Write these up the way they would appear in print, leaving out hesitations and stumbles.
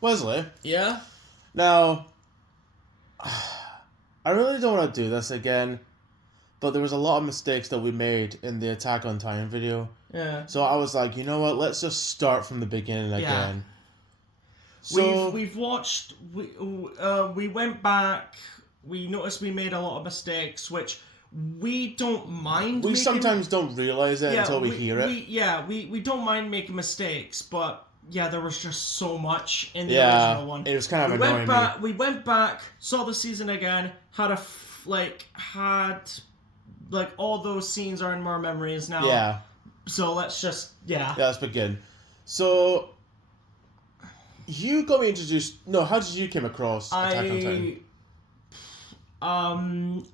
Wesley, Yeah? now, I really don't want to do this again, but there was a lot of mistakes that we made in the Attack on Titan video. Yeah. So I was like, you know what? Let's just start from the beginning Yeah. again. So We've watched, we went back, we noticed we made a lot of mistakes, which we don't mind we making. sometimes don't realize it until we hear it. We don't mind making mistakes, but yeah, there was just so much in the Yeah, original one. it was kind of we annoying went back, We went back, saw the season again, had all those scenes are in our memories now. Yeah. So let's just Yeah, let's begin. So you got me introduced. No, how did you came across Attack on Titan?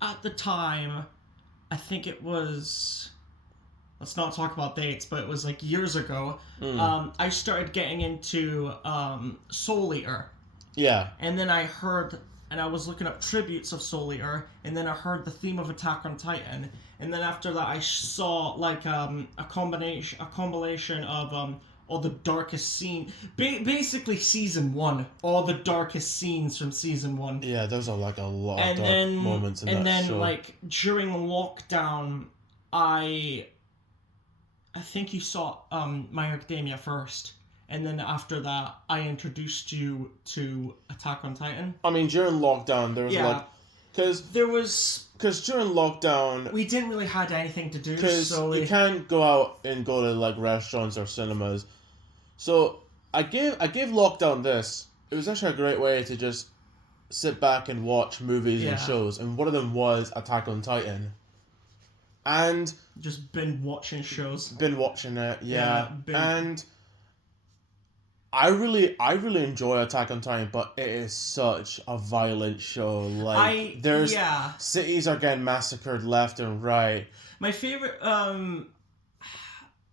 At the time, I think it was. Let's not talk about dates, but it was like years ago. I started getting into Soul Eater. Yeah. And then I heard, and I was looking up tributes of Soul Eater, and then I heard the theme of Attack on Titan, and then after that I saw a compilation of all the darkest scene, basically season 1, all the darkest scenes from season 1. Yeah, those are like a lot of dark moments in that show. And then like during lockdown, I think you saw My Academia first. And then after that, I introduced you to Attack on Titan. I mean, during lockdown, there was because during lockdown we didn't really had anything to do. Because you can't go out and go to like restaurants or cinemas. So I gave lockdown this. It was actually a great way to just sit back and watch movies and shows, and one of them was Attack on Titan. And just been watching shows. Been watching it, and I really enjoy Attack on Titan, but it is such a violent show. Cities are getting massacred left and right. My favorite,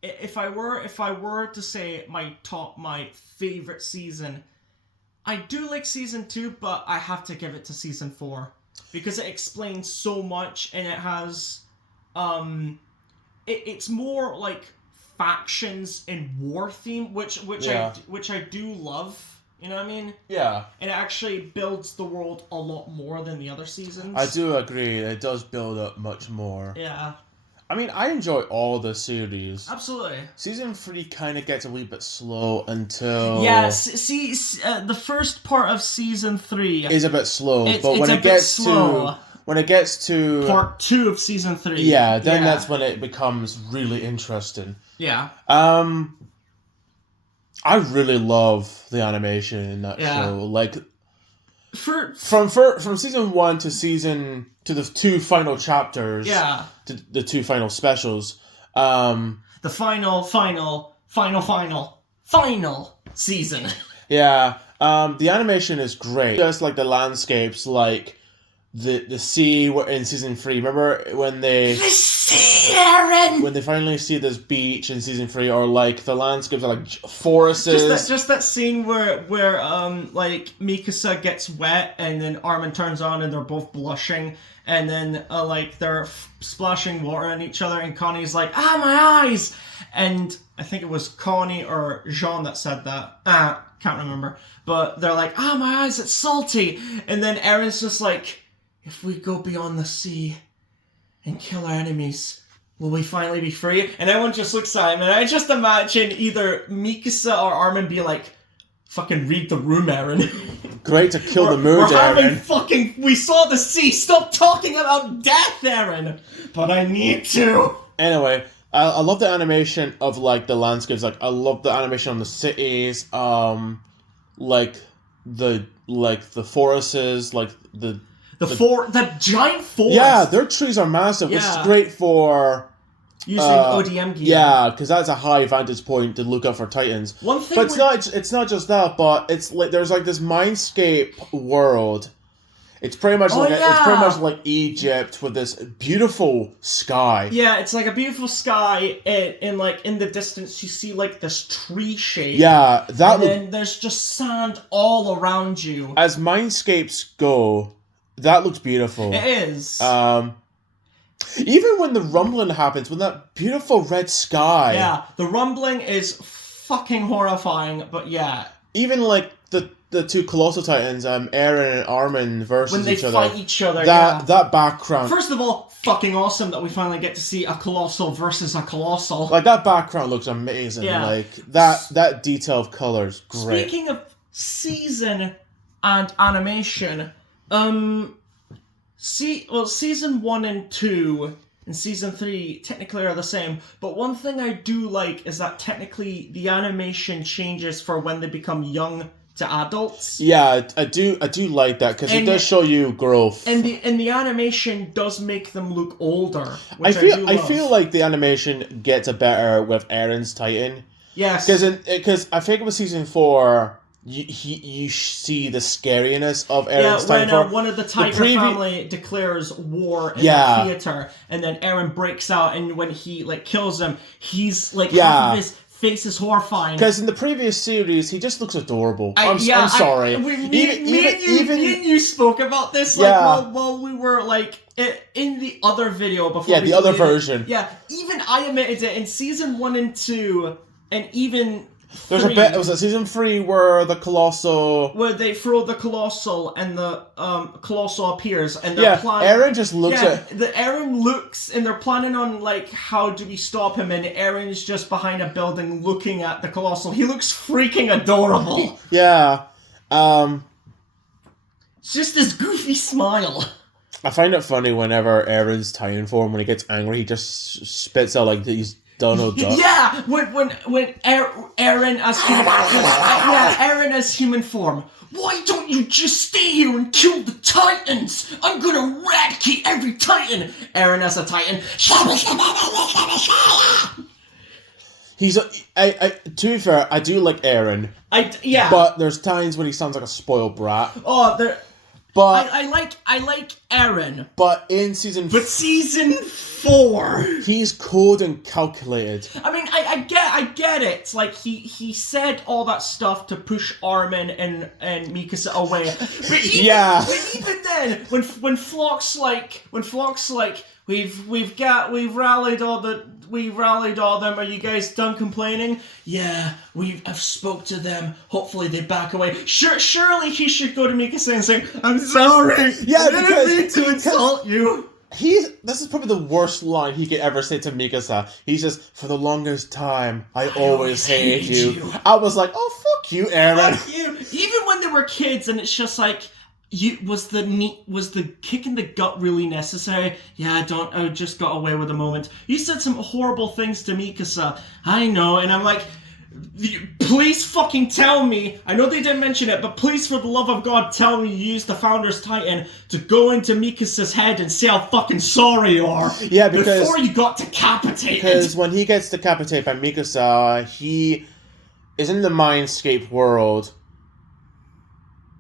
if I were to say my favorite season, I do like season 2, but I have to give it to season 4 because it explains so much, and it has, it's more like factions and war theme, which I do love. You know what I mean? Yeah. And it actually builds the world a lot more than the other seasons. I do agree. It does build up much more. Yeah. I mean, I enjoy all the series. Absolutely. Season 3 kind of gets a wee bit slow until... Yeah, the first part of season 3... is a bit slow, but when it gets to... part 2 of season 3... Yeah, then that's when it becomes really interesting. Yeah. I really love the animation in that show. Like, from season 1 to the 2 final chapters. Yeah. To the 2 final specials. The final season. Yeah. The animation is great. Just like the landscapes, like the sea in season 3. Remember when they... The sea, Aaron! When they finally see this beach in season 3, or like the landscapes are like forests. Just that scene where like Mikasa gets wet and then Armin turns on and they're both blushing and then like they're splashing water on each other and Connie's like, my eyes! And I think it was Connie or Jean that said that. Can't remember. But they're like, my eyes, it's salty! And then Aaron's just like, if we go beyond the sea and kill our enemies, will we finally be free? And everyone just looks at him, and I just imagine either Mikasa or Armin be like, fucking read the room, Aaron. Great to kill the mood, Aaron. We saw the sea, stop talking about death, Aaron! But I need to! Anyway, I love the animation of, like, the landscapes. Like, I love the animation on the cities, like the forests, like the giant forest. Yeah, their trees are massive, which is great for using ODM gear. Yeah, because that's a high vantage point to look up for Titans. One thing, but it's not just that. But it's like there's like this mindscape world. It's pretty much like Egypt with this beautiful sky. Yeah, it's like a beautiful sky, and like in the distance you see like this tree shape. Yeah, then there's just sand all around you. As mindscapes go, that looks beautiful. It is. Even when the rumbling happens, when that beautiful red sky. Yeah, the rumbling is fucking horrifying, but yeah. even like the two Colossal Titans, Eren and Armin versus when they each other. fight each other. That background. First of all, fucking awesome that we finally get to see a Colossal versus a Colossal. Like that background looks amazing. Yeah. Like that detail of colors, great. Speaking of season and animation, season 1 and 2 and season 3 technically are the same, but one thing I do like is that technically the animation changes for when they become young to adults. Yeah, I do like that because it does show you growth. And the animation does make them look older. I feel like the animation gets better with Eren's Titan. Yes, because I think with season 4. You see the scariness of Eren's Titan. When one of the Tiger family declares war in the theater, and then Eren breaks out, and when he like kills him, he's like half of his face is horrifying. Because in the previous series, he just looks adorable. I'm sorry. Me and you spoke about this while we were like in the other video before. Yeah, the other version. Yeah, even I admitted it in season 1 and 2, and even. There's a bit. It was season 3 where the Colossal, where they throw the Colossal and the Colossal appears and they're planning. Eren just looks at. The Eren looks and they're planning on like how do we stop him, and Eren's just behind a building looking at the Colossal. He looks freaking adorable. Yeah, it's just this goofy smile. I find it funny whenever Eren's Titan form, when he gets angry, he just spits out like these. Donald Duck. Yeah, when Eren as human, Eren as human form. Why don't you just stay here and kill the Titans? I'm gonna eradicate every Titan. Eren as a Titan. To be fair, I do like Eren. But there's times when he sounds like a spoiled brat. But I like Eren. But in season 4, he's cold and calculated. I mean, I get it. It's like he said all that stuff to push Armin and Mikasa away. But even then, when Flock's like we've rallied all them. Are you guys done complaining? Yeah, I've spoke to them. Hopefully they back away. Surely he should go to Mikasa and say, "I'm sorry. Yeah, I didn't mean to insult you." This is probably the worst line he could ever say to Mikasa. He's just, for the longest time, I always hated you. I was like, oh, fuck you, Eren. Fuck you. Even when they were kids, and it's just like, was the kick in the gut really necessary? Yeah, I just got away with a moment. You said some horrible things to Mikasa. I know, and I'm like, please fucking tell me. I know they didn't mention it, but please, for the love of God, tell me you used the Founder's Titan to go into Mikasa's head and say how fucking sorry you are. Yeah, because before you got decapitated. Because when he gets decapitated by Mikasa, he is in the Mindscape world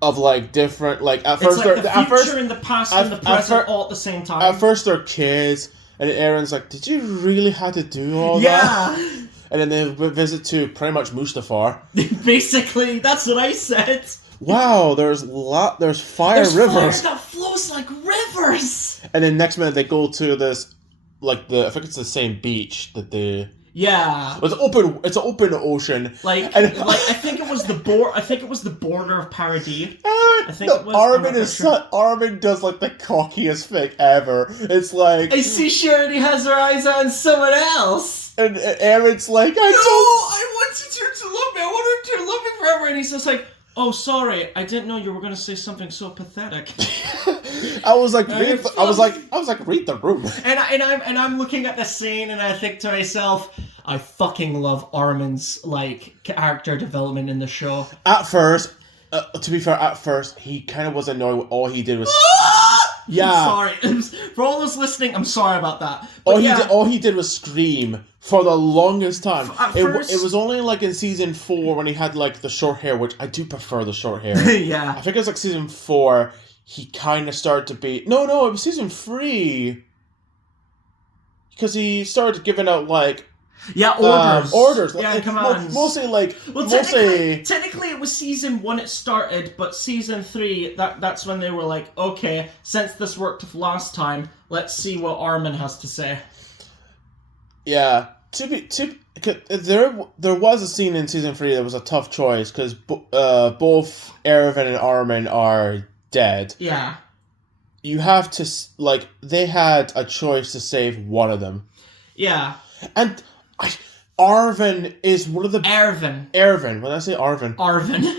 of like different, like at first, like the future and the past and the present all at the same time. At first, they're kids, and Eren's like, "Did you really have to do all that?" Yeah. And then they visit to pretty much Mustafar. Basically, that's what I said. Wow, there's fire rivers. Fire that flows like rivers. And then next minute they go to this, I think it's the same beach that they. Yeah. It's an open ocean. I think it was the border of Paradis. Armin does like the cockiest thing ever. It's like, I see she already has her eyes on someone else. And Eren's like, I wanted her to love me. I wanted her to love me forever. And he's just like, oh, sorry, I didn't know you were going to say something so pathetic. I was like, read the room. And I'm looking at the scene, and I think to myself, I fucking love Armin's character development in the show. At first, to be fair, he kind of was annoyed. All he did was. Yeah. I'm sorry. For all those listening, I'm sorry about that. All he did was scream for the longest time. It was only like in season 4 when he had like the short hair, which I do prefer the short hair. Yeah. I think it was like season 4. He kind of started to be. No, it was season 3. Because he started giving out like. Yeah, orders. Yeah, commands. Mostly like. Technically, it was season 1 it started, but season 3 that's when they were like, okay, since this worked last time, let's see what Armin has to say. Yeah, there was a scene in season 3 that was a tough choice because both Erwin and Armin are dead. Yeah. You have to they had a choice to save one of them. Yeah. And Arvin is one of the Erwin. When I say Arvin,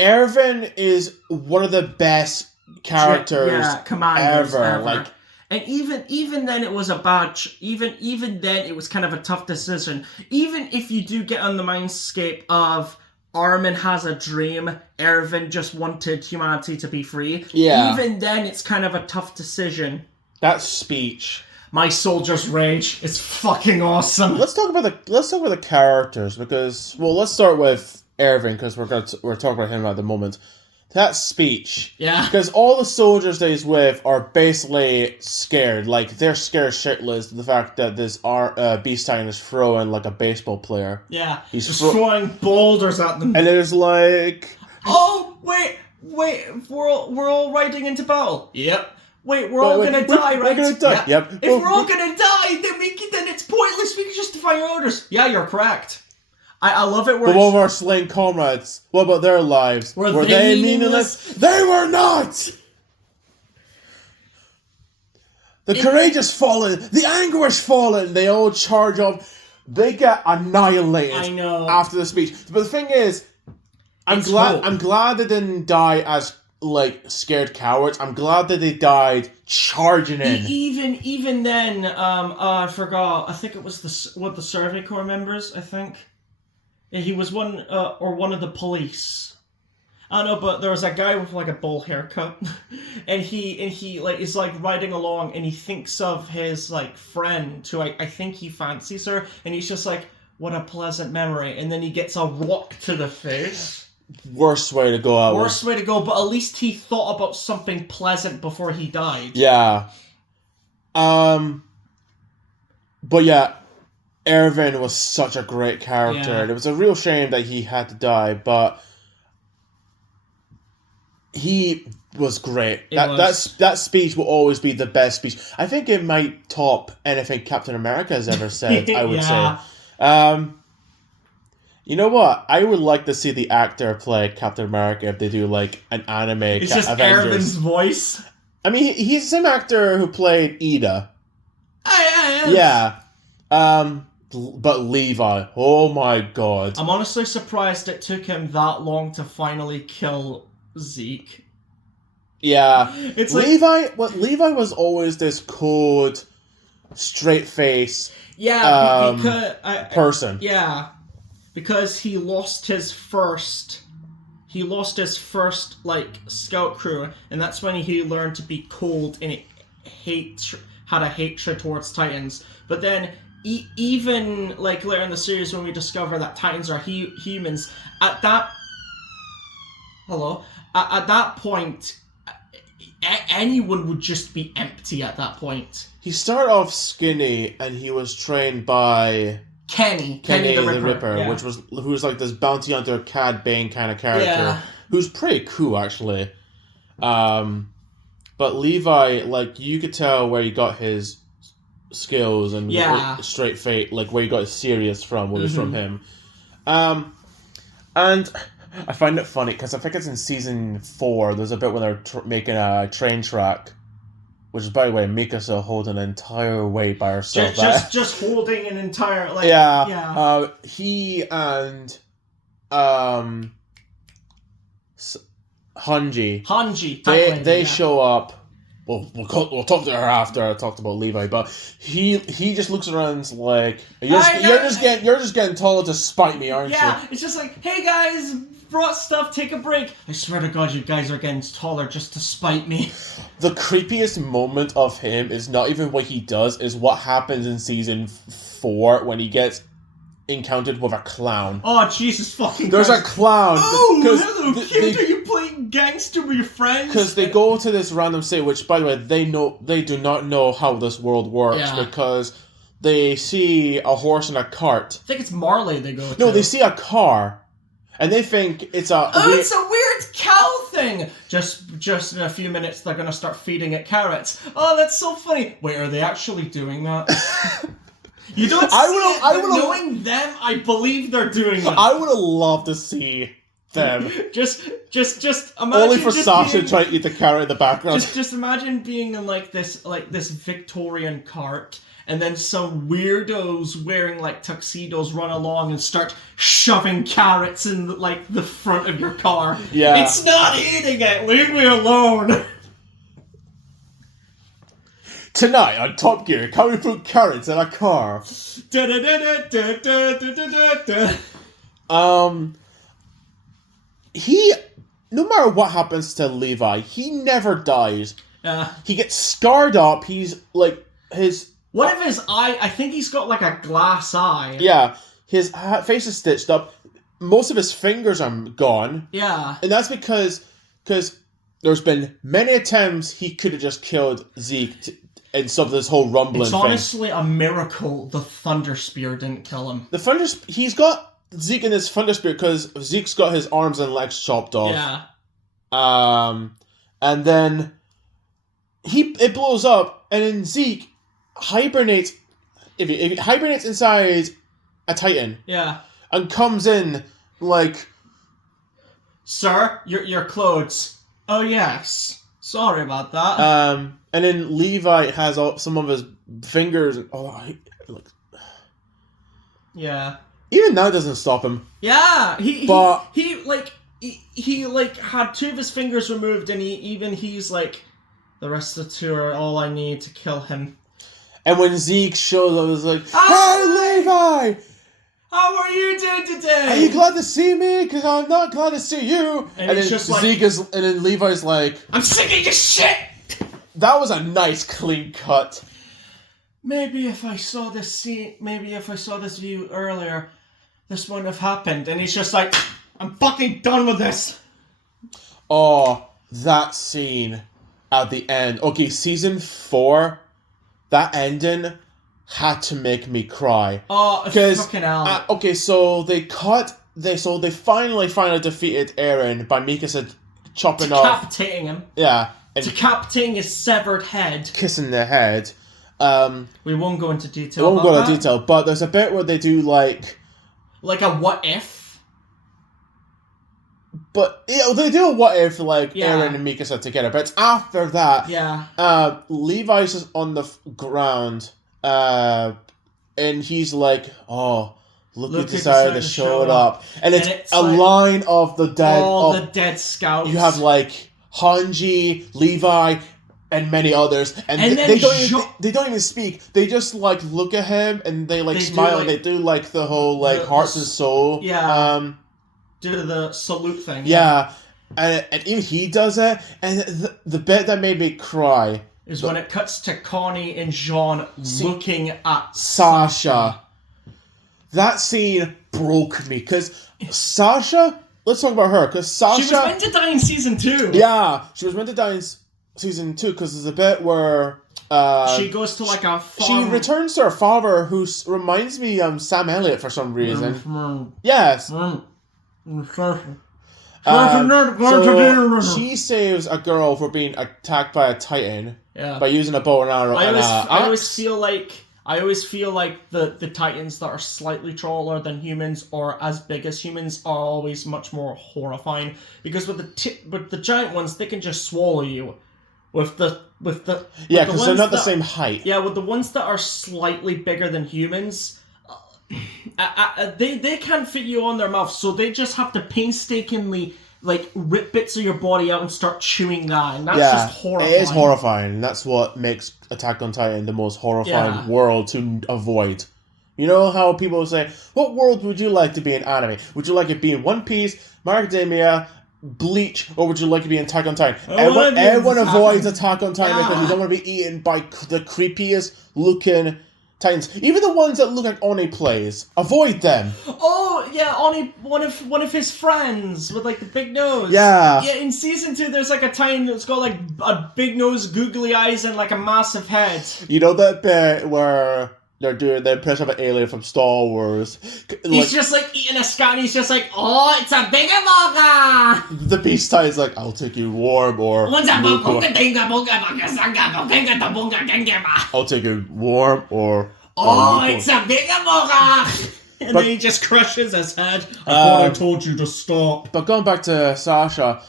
Erwin is one of the best characters ever. Like. And even then it was a bad... Even then it was kind of a tough decision. Even if you do get on the mindscape of Armin has a dream, Erwin just wanted humanity to be free. Yeah. Even then it's kind of a tough decision. That speech. My soldier's rage. It's fucking awesome. Let's talk about the characters because let's start with Erwin because we're talking about him at the moment. That speech. Yeah. Because all the soldiers that he's with are basically scared. Like, they're scared shitless of the fact that this Beast Titan is throwing like a baseball player. Yeah. He's throwing boulders at them. And there's like... Oh, wait. We're all riding into battle. Yep. Wait, we're all gonna die, right? We're gonna die. Yeah. Yep. If we're all gonna die, then it's pointless. We can just defy your orders. Yeah, you're correct. I love it where... But what of our slain comrades? What about their lives? Were they meaningless? They were not! The courageous fallen, the anguish fallen, they all charge up. They get annihilated after the speech. But the thing is, I'm glad they didn't die as like scared cowards. I'm glad that they died charging in. Even then, I forgot. I think it was the Survey Corps members, I think. He was one of the police. I don't know, but there was a guy with like a bowl haircut, and he like is like riding along, and he thinks of his like friend who I think he fancies her, and he's just like, what a pleasant memory, and then he gets a rock to the face. Worst way to go out. Worst way to go, but at least he thought about something pleasant before he died. Yeah. But yeah. Erwin was such a great character. Yeah. It was a real shame that he had to die, but he was great. That speech will always be the best speech. I think it might top anything Captain America has ever said, I would say. You know what? I would like to see the actor play Captain America if they do like an anime. It's just Avengers. Erwin's voice. I mean, he's the same actor who played Ida. Yeah. But Levi, oh my god. I'm honestly surprised it took him that long to finally kill Zeke. Yeah. It's Levi was always this cold, straight face person. Yeah. Because he lost his first like scout crew, and that's when he learned to be cold and had a hatred towards Titans. But then even like later in the series when we discover that Titans are humans, at that point anyone would just be empty at that point. He started off skinny and he was trained by Kenny the Ripper, yeah. who was like this bounty hunter Cad Bane kind of character, who's pretty cool actually. But Levi, like, you could tell where he got his skills and straight fate, like where he got his serious from, was from him. And I find it funny because I think it's in season 4. There's a bit when they're making a train track, which is, by the way, Mikasa holding an entire way by herself. Just holding an entire he and Hanji. They show up. We'll talk to her after I talked about Levi, but he just looks around and is like, you're just getting told to spite me, aren't you? Yeah, it's just like, hey guys, brought stuff, take a break. I swear to God, you guys are getting taller just to spite me. The creepiest moment of him is not even what he does, is what happens in season 4 when he gets encountered with a clown. Oh, Jesus fucking There's Christ. A clown. Oh, hello, kid. Are you playing gangster with your friends? Because they go to this random city, which, by the way, they do not know how this world works, because they see a horse and a cart. I think it's Marley they go to. No, they see a car, and they think it's a... it's a weird cow thing! Just in a few minutes, they're going to start feeding it carrots. Oh, that's so funny. Wait, are they actually doing that? You don't knowing them, I believe they're doing it. I would have loved to see them. just imagine Only for just Sasha being, trying to eat the carrot in the background. Just imagine being in this Victorian cart, and then some weirdos wearing like tuxedos run along and start shoving carrots in like the front of your car. Yeah. It's not eating it. Leave me alone. Tonight on Top Gear, can we put carrots in a car? He, no matter what happens to Levi, he never dies. He gets scarred up. He's like What if his eye? I think he's got like a glass eye. Yeah, his face is stitched up. Most of his fingers are gone. Yeah, and that's because there's been many attempts he could have just killed Zeke and stop this whole rumbling. It's honestly a miracle the Thunder Spear didn't kill him. He's got Zeke in his Thunder Spear because Zeke's got his arms and legs chopped off. Yeah. And then it blows up, and then Zeke hibernates. If he hibernates inside a Titan. Yeah. And comes in like, sir, your clothes. Oh yes. Sorry about that. And then Levi has some of his fingers. Yeah. Even that doesn't stop him. Yeah. He had two of his fingers removed, and he's like, the rest of the two are all I need to kill him. And when Zeke shows up, it's like, hey, Levi! How are you doing today? Are you glad to see me? Because I'm not glad to see you. And it's just like, and then Levi's like, I'm sick of your shit! That was a nice clean cut. Maybe if I saw this view earlier, this wouldn't have happened. And he's just like, I'm fucking done with this. Oh, that scene at the end. Okay, season 4, that ending had to make me cry. Oh, fucking hell. Okay, so they finally defeated Eren by Mikasa chopping off. Decapitating him. Yeah. And decapitating his severed head. Kissing the head. We won't go into detail. But there's a bit where they do like a what if. But they do a what if Eren and Mikasa together. But it's after that. Yeah. Levi's just on the ground, and he's like, "Oh, look who decided to show it up." And it's a line of the dead. All the dead scouts. You have Hanji, Levi, and many others, and they don't even speak. They just look at him and they smile. They do the whole hearts and soul. Yeah. Do the salute thing. Yeah, and even he does it. And the bit that made me cry is when it cuts to Connie and Jean looking at Sasha. That scene broke me because Sasha. Let's talk about her, because Sasha... She was meant to die in Season 2. Yeah, she was meant to die in Season 2, because there's a bit where... she goes to a farm. She returns to her father, who reminds me of Sam Elliott for some reason. Yes. So she saves a girl for being attacked by a Titan by using a bow and arrow. I always feel like the Titans that are slightly taller than humans or as big as humans are always much more horrifying, because with the giant ones, they can just swallow you. Because they're not the same height. Yeah, with the ones that are slightly bigger than humans, they can't fit you on their mouth, so they just have to painstakingly rip bits of your body out and start chewing that, and that's just horrifying. It is horrifying, and that's what makes Attack on Titan the most horrifying world to avoid. You know how people say, what world would you like to be in anime? Would you like it be in One Piece, My Academia, Bleach, or would you like to be in Attack on Titan? Everyone avoids Attack on Titan because you don't want to be eaten by the creepiest looking Titans. Even the ones that look like Oni plays. Avoid them. Oh, yeah, Oni, one of his friends with the big nose. Yeah. Yeah, in Season 2, there's a Titan that's got a big nose, googly eyes, and a massive head. You know that bit where they're doing the impression of an alien from Star Wars? He's just eating a scout, and he's just oh, it's a bigger burger! The Beast Titan's I'll take you warm, or I'll take you warm, or Oh, it's a bigger And then he just crushes his head. I thought I told you to stop. But going back to Sasha.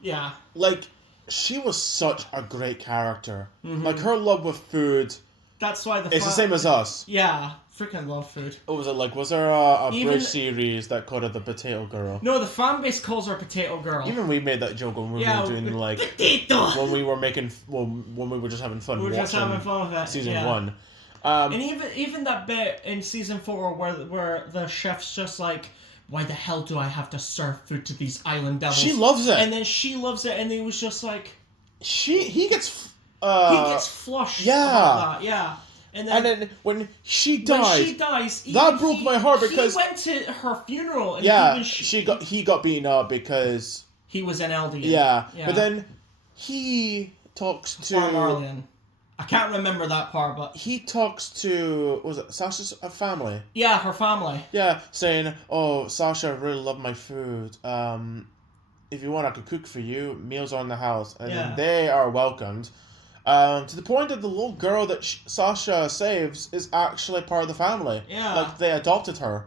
Yeah. Like, she was such a great character. Mm-hmm. Like, her love with food. That's why It's the same as us. Yeah. Freaking love food. What was it like? Was there a British series that called her the Potato Girl? No, the fan base calls her Potato Girl. Even we made that joke when we were doing like potato. when we were making when we were just having fun. We were just having fun with it. Season 1. And even that bit in season 4 where the chef's just like, why the hell do I have to serve food to these island devils? She loves it. And then she loves it, and he was just like, he gets flushed. About that. Yeah. And then when she dies, that broke my heart because he went to her funeral. And he got beaten up because he was an LD. Yeah, but then he talks to Marlian. I can't remember that part, but he talks to was it Sasha's family? Yeah, her family. Yeah, saying, "Oh, Sasha, I really love my food. If you want, I could cook for you. Meals are in the house, and then they are welcomed." To the point that the little girl that Sasha saves is actually part of the family. Yeah. Like, they adopted her.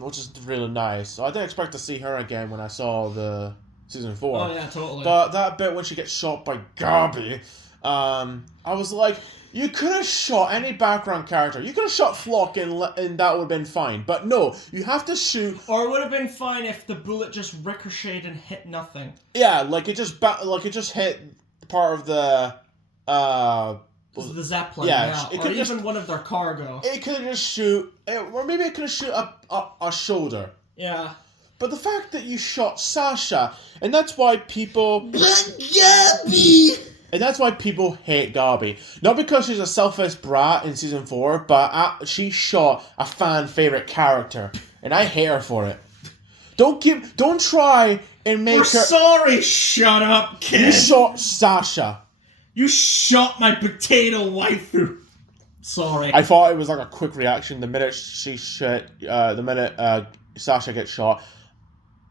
Which is really nice. So I didn't expect to see her again when I saw the season 4. Oh, yeah, totally. But that bit when she gets shot by Gabi, I was like, you could have shot any background character. You could have shot Flock and that would have been fine. But no, you have to shoot... Or it would have been fine if the bullet just ricocheted and hit nothing. Yeah, like it just hit part of the Zeppelin, or even just, one of their cargo. It could have just shoot, or maybe it could have shoot a shoulder. Yeah. But the fact that you shot Sasha, and that's why people... Gabi! And that's why people hate Gabi. Not because she's a selfish brat in season 4, but she shot a fan favorite character, and I hate her for it. Don't try and make her... sorry, shut up, kid. You shot Sasha. You shot my potato waifu. Sorry. I thought it was like a quick reaction. The minute Sasha gets shot,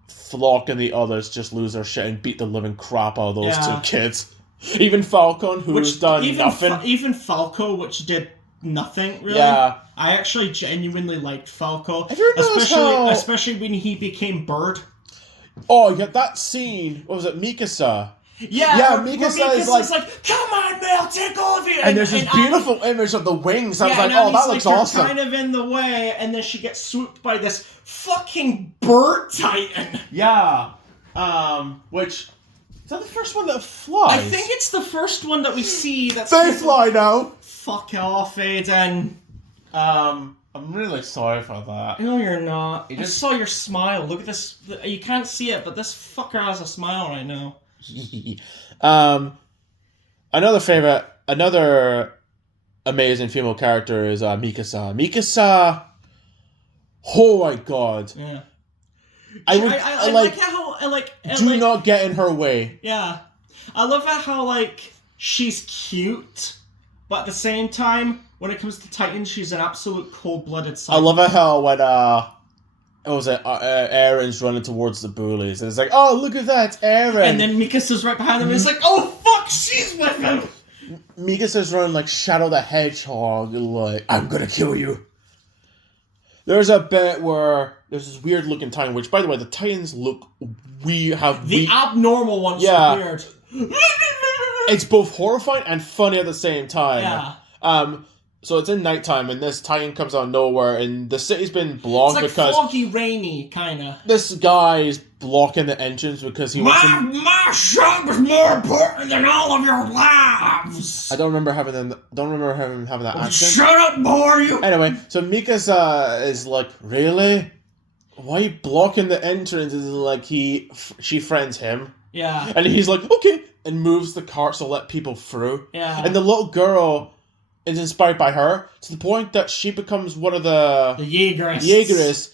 Flock and the others just lose their shit and beat the living crap out of those two kids. Even Falcon, who's done nothing. Even Falco, which did nothing, really. Yeah. I actually genuinely liked Falco. Especially when he became Bird. Oh, yeah, that scene. What was it? Mikasa. Yeah, Mikasa is like, come on, Mel, take all of you. And there's this beautiful image of the wings. I was like, oh, that looks awesome. Kind of in the way, and then she gets swooped by this fucking bird titan. Yeah. Which... Is that the first one that flies? I think it's the first one that we see that's... They fly now! Fuck off, Aiden. I'm really sorry for that. No, you're not. I just saw your smile. Look at this. You can't see it, but this fucker has a smile right now. Another amazing female character is Mikasa. Mikasa, oh my god. Yeah. I like how do not get in her way. Yeah. I love how she's cute, but at the same time, when it comes to Titan, she's an absolute cold-blooded psycho. I love it how when Aaron's running towards the bullies, and it's like, oh, look at that, Aaron. And then Mikasa's right behind him, and it's like, oh, fuck, she's with him. Mikasa's running like Shadow the Hedgehog, like, I'm gonna kill you. There's a bit where there's this weird looking Titan, which, by the way, the Titans look the abnormal ones are weird. It's both horrifying and funny at the same time. Yeah. So it's in nighttime, and this Titan comes out of nowhere, and the city's been blocked because... foggy, rainy, kinda. This guy's blocking the entrance because he wants to... My shop is more important than all of your lives! I don't remember him having that accent. Shut up, boy! Anyway, so Mikasa is like, really? Why are you blocking the entrance? Is like she friends him. Yeah. And he's like, okay, and moves the cart to let people through. Yeah. And the little girl is inspired by her to the point that she becomes one of the Jaegerists,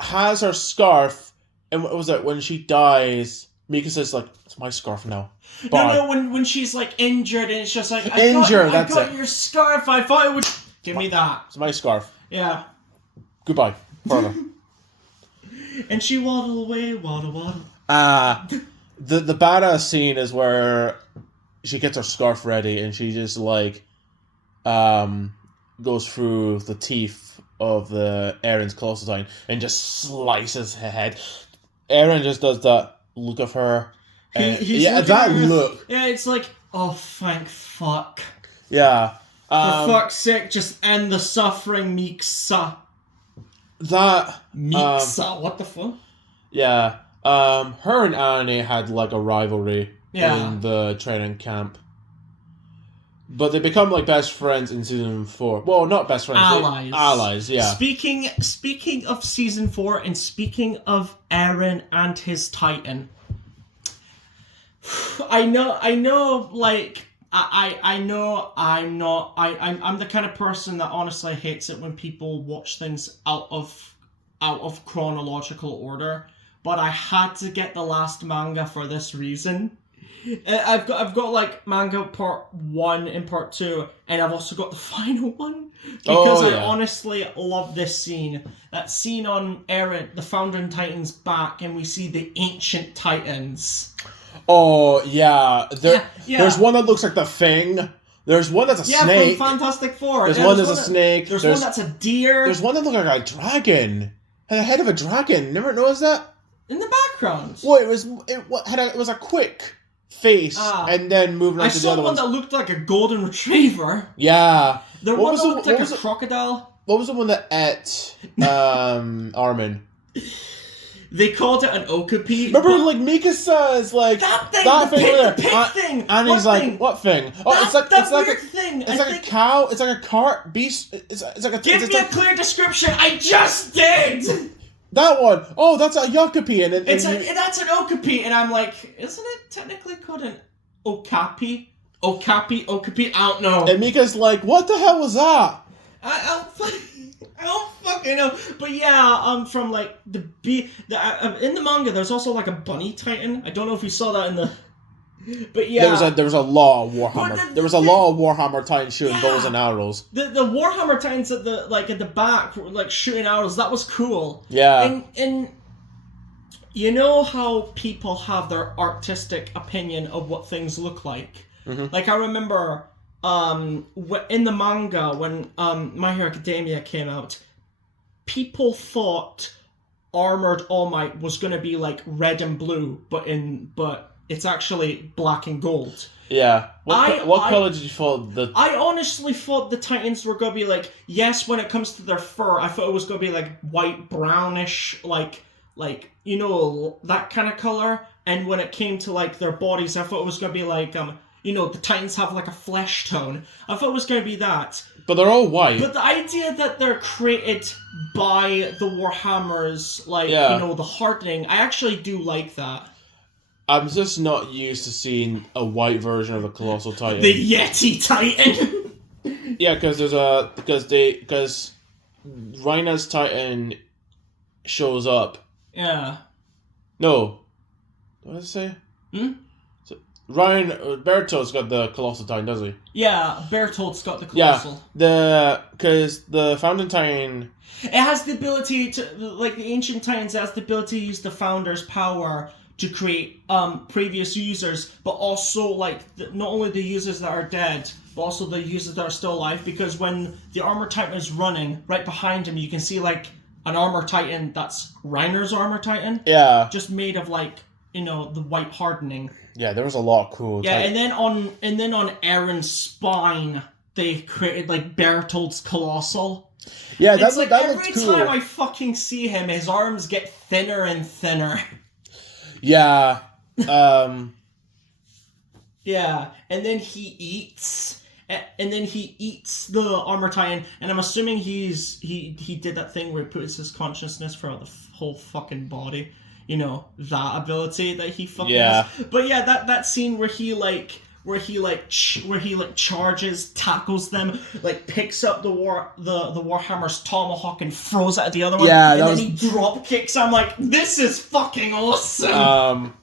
has her scarf, and what was it, when she dies, Mikasa's like, it's my scarf now. Bye. No, when she's like injured and it's just like, I got your scarf, I thought it would... Give me that. It's my scarf. Yeah. Goodbye. Forever. And she waddle away, waddle. The badass scene is where she gets her scarf ready, and she just like goes through the teeth of the Aaron's Colossal Titan and just slices her head. Aaron just does that look of her. He's that look. Yeah, it's like, oh, thank fuck. Yeah. For fuck's sake, just end the suffering, Mikasa. Mikasa, what the fuck? Yeah. Her and Annie had like a rivalry Yeah. in the training camp. But they become like best friends in season 4. Well, not best friends. Allies. Allies, yeah. Speaking of season 4 and speaking of Eren and his Titan. I know, like, I know I'm the kind of person that honestly hates it when people watch things out of chronological order, but I had to get the last manga for this reason. I've got like manga part 1 and part 2, and I've also got the final one because I honestly love this scene. That scene on Eren, the Founding Titan's back, and we see the ancient Titans. Oh yeah, there's one that looks like the Thing. There's one that's a snake. From Fantastic Four. There's one that's a snake. There's one that's a deer. There's one that looks like a dragon. Had the head of a dragon. Never noticed that? In the background. Well, it was a quick face, and then moving on to the other ones. I saw one that looked like a golden retriever. Yeah. There was one that looked like a crocodile. What was the one that ate Armin? They called it an okapi. Remember, like, Mikasa is like that thing, the pig thing. And he's like, what thing? Oh, it's like a thing. It's like a cow. It's like a cart beast. It's like a. Give me a clear description. I just did. That one. Oh, that's a Yokapi, and that's an okapi, and I'm like, isn't it technically called an okapi? Okapi. I don't know. And Mika's like, what the hell was that? I don't fucking know. But yeah, from like in the manga, there's also like a bunny titan. I don't know if you saw that in the. But yeah, there was a law of Warhammer. There was a law of Warhammer Titan shooting bows and arrows. The Warhammer Titans at the back were like shooting arrows. That was cool. Yeah. And you know how people have their artistic opinion of what things look like. Mm-hmm. Like I remember in the manga when My Hero Academia came out, people thought Armored All Might was going to be like red and blue, but it's actually black and gold. Yeah. What color did you thought the... I honestly thought the Titans were going to be like... Yes, when it comes to their fur, I thought it was going to be like white, brownish, like you know, that kind of color. And when it came to like their bodies, I thought it was going to be like... you know, the Titans have like a flesh tone. I thought it was going to be that. But they're all white. But the idea that they're created by the Warhammers, like, you know, the hardening, I actually do like that. I'm just not used to seeing a white version of a Colossal Titan. The Yeti Titan! Yeah, because Reina's Titan shows up. Yeah. No. What did I say? Bertolt's got the Colossal Titan, does he? Yeah, Bertolt's got the Colossal. Yeah, because the Founding Titan... It has the ability to, like the Ancient Titans, has the ability to use the Founder's power to create previous users, but also like not only the users that are dead, but also the users that are still alive, because when the Armor Titan is running, right behind him you can see like an Armor Titan that's Reiner's Armor Titan. Yeah. Just made of like, you know, the white hardening. Yeah, there was a lot of cool. Yeah, and then on Eren's spine, they created like Bertolt's Colossal. Yeah, that's like that every cool. time I fucking see him, his arms get thinner and thinner. Yeah. Yeah, and then he eats the Armor Titan, and I'm assuming he did that thing where he puts his consciousness throughout the whole fucking body. You know, that ability that he fucking has. But yeah, that scene where he charges, tackles them, like picks up the Warhammer's tomahawk and throws it at the other one, and then he drop kicks. I'm like, this is fucking awesome.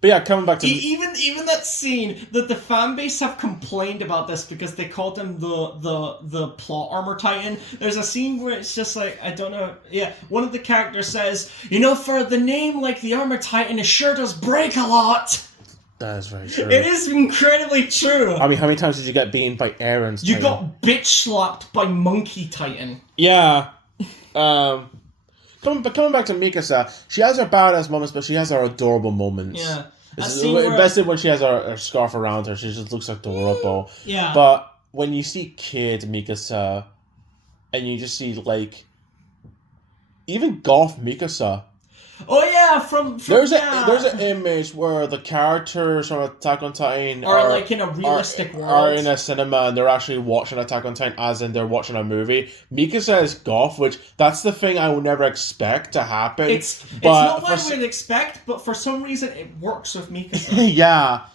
But yeah, coming back to even that scene that the fan base have complained about this because they called him the plot Armor Titan. There's a scene where it's just like, I don't know. Yeah, one of the characters says, you know, for the name like the Armor Titan, it sure does break a lot. That is very true. It is incredibly true. I mean, how many times did you get beaten by Aaron's You Titan? got bitch slapped by Monkey Titan. Yeah. Coming back to Mikasa, she has her badass moments, but she has her adorable moments. Yeah. Especially when she has her scarf around her, she just looks adorable. Yeah. But when you see kid Mikasa, and you just see, like, even Goth Mikasa. Oh yeah, from there's an image where the characters from Attack on Titan are like in a realistic world. Are in a cinema and they're actually watching Attack on Titan as in they're watching a movie. Mikasa is goth, which that's the thing I would never expect to happen. It's not what I would expect, but for some reason it works with Mikasa. Yeah.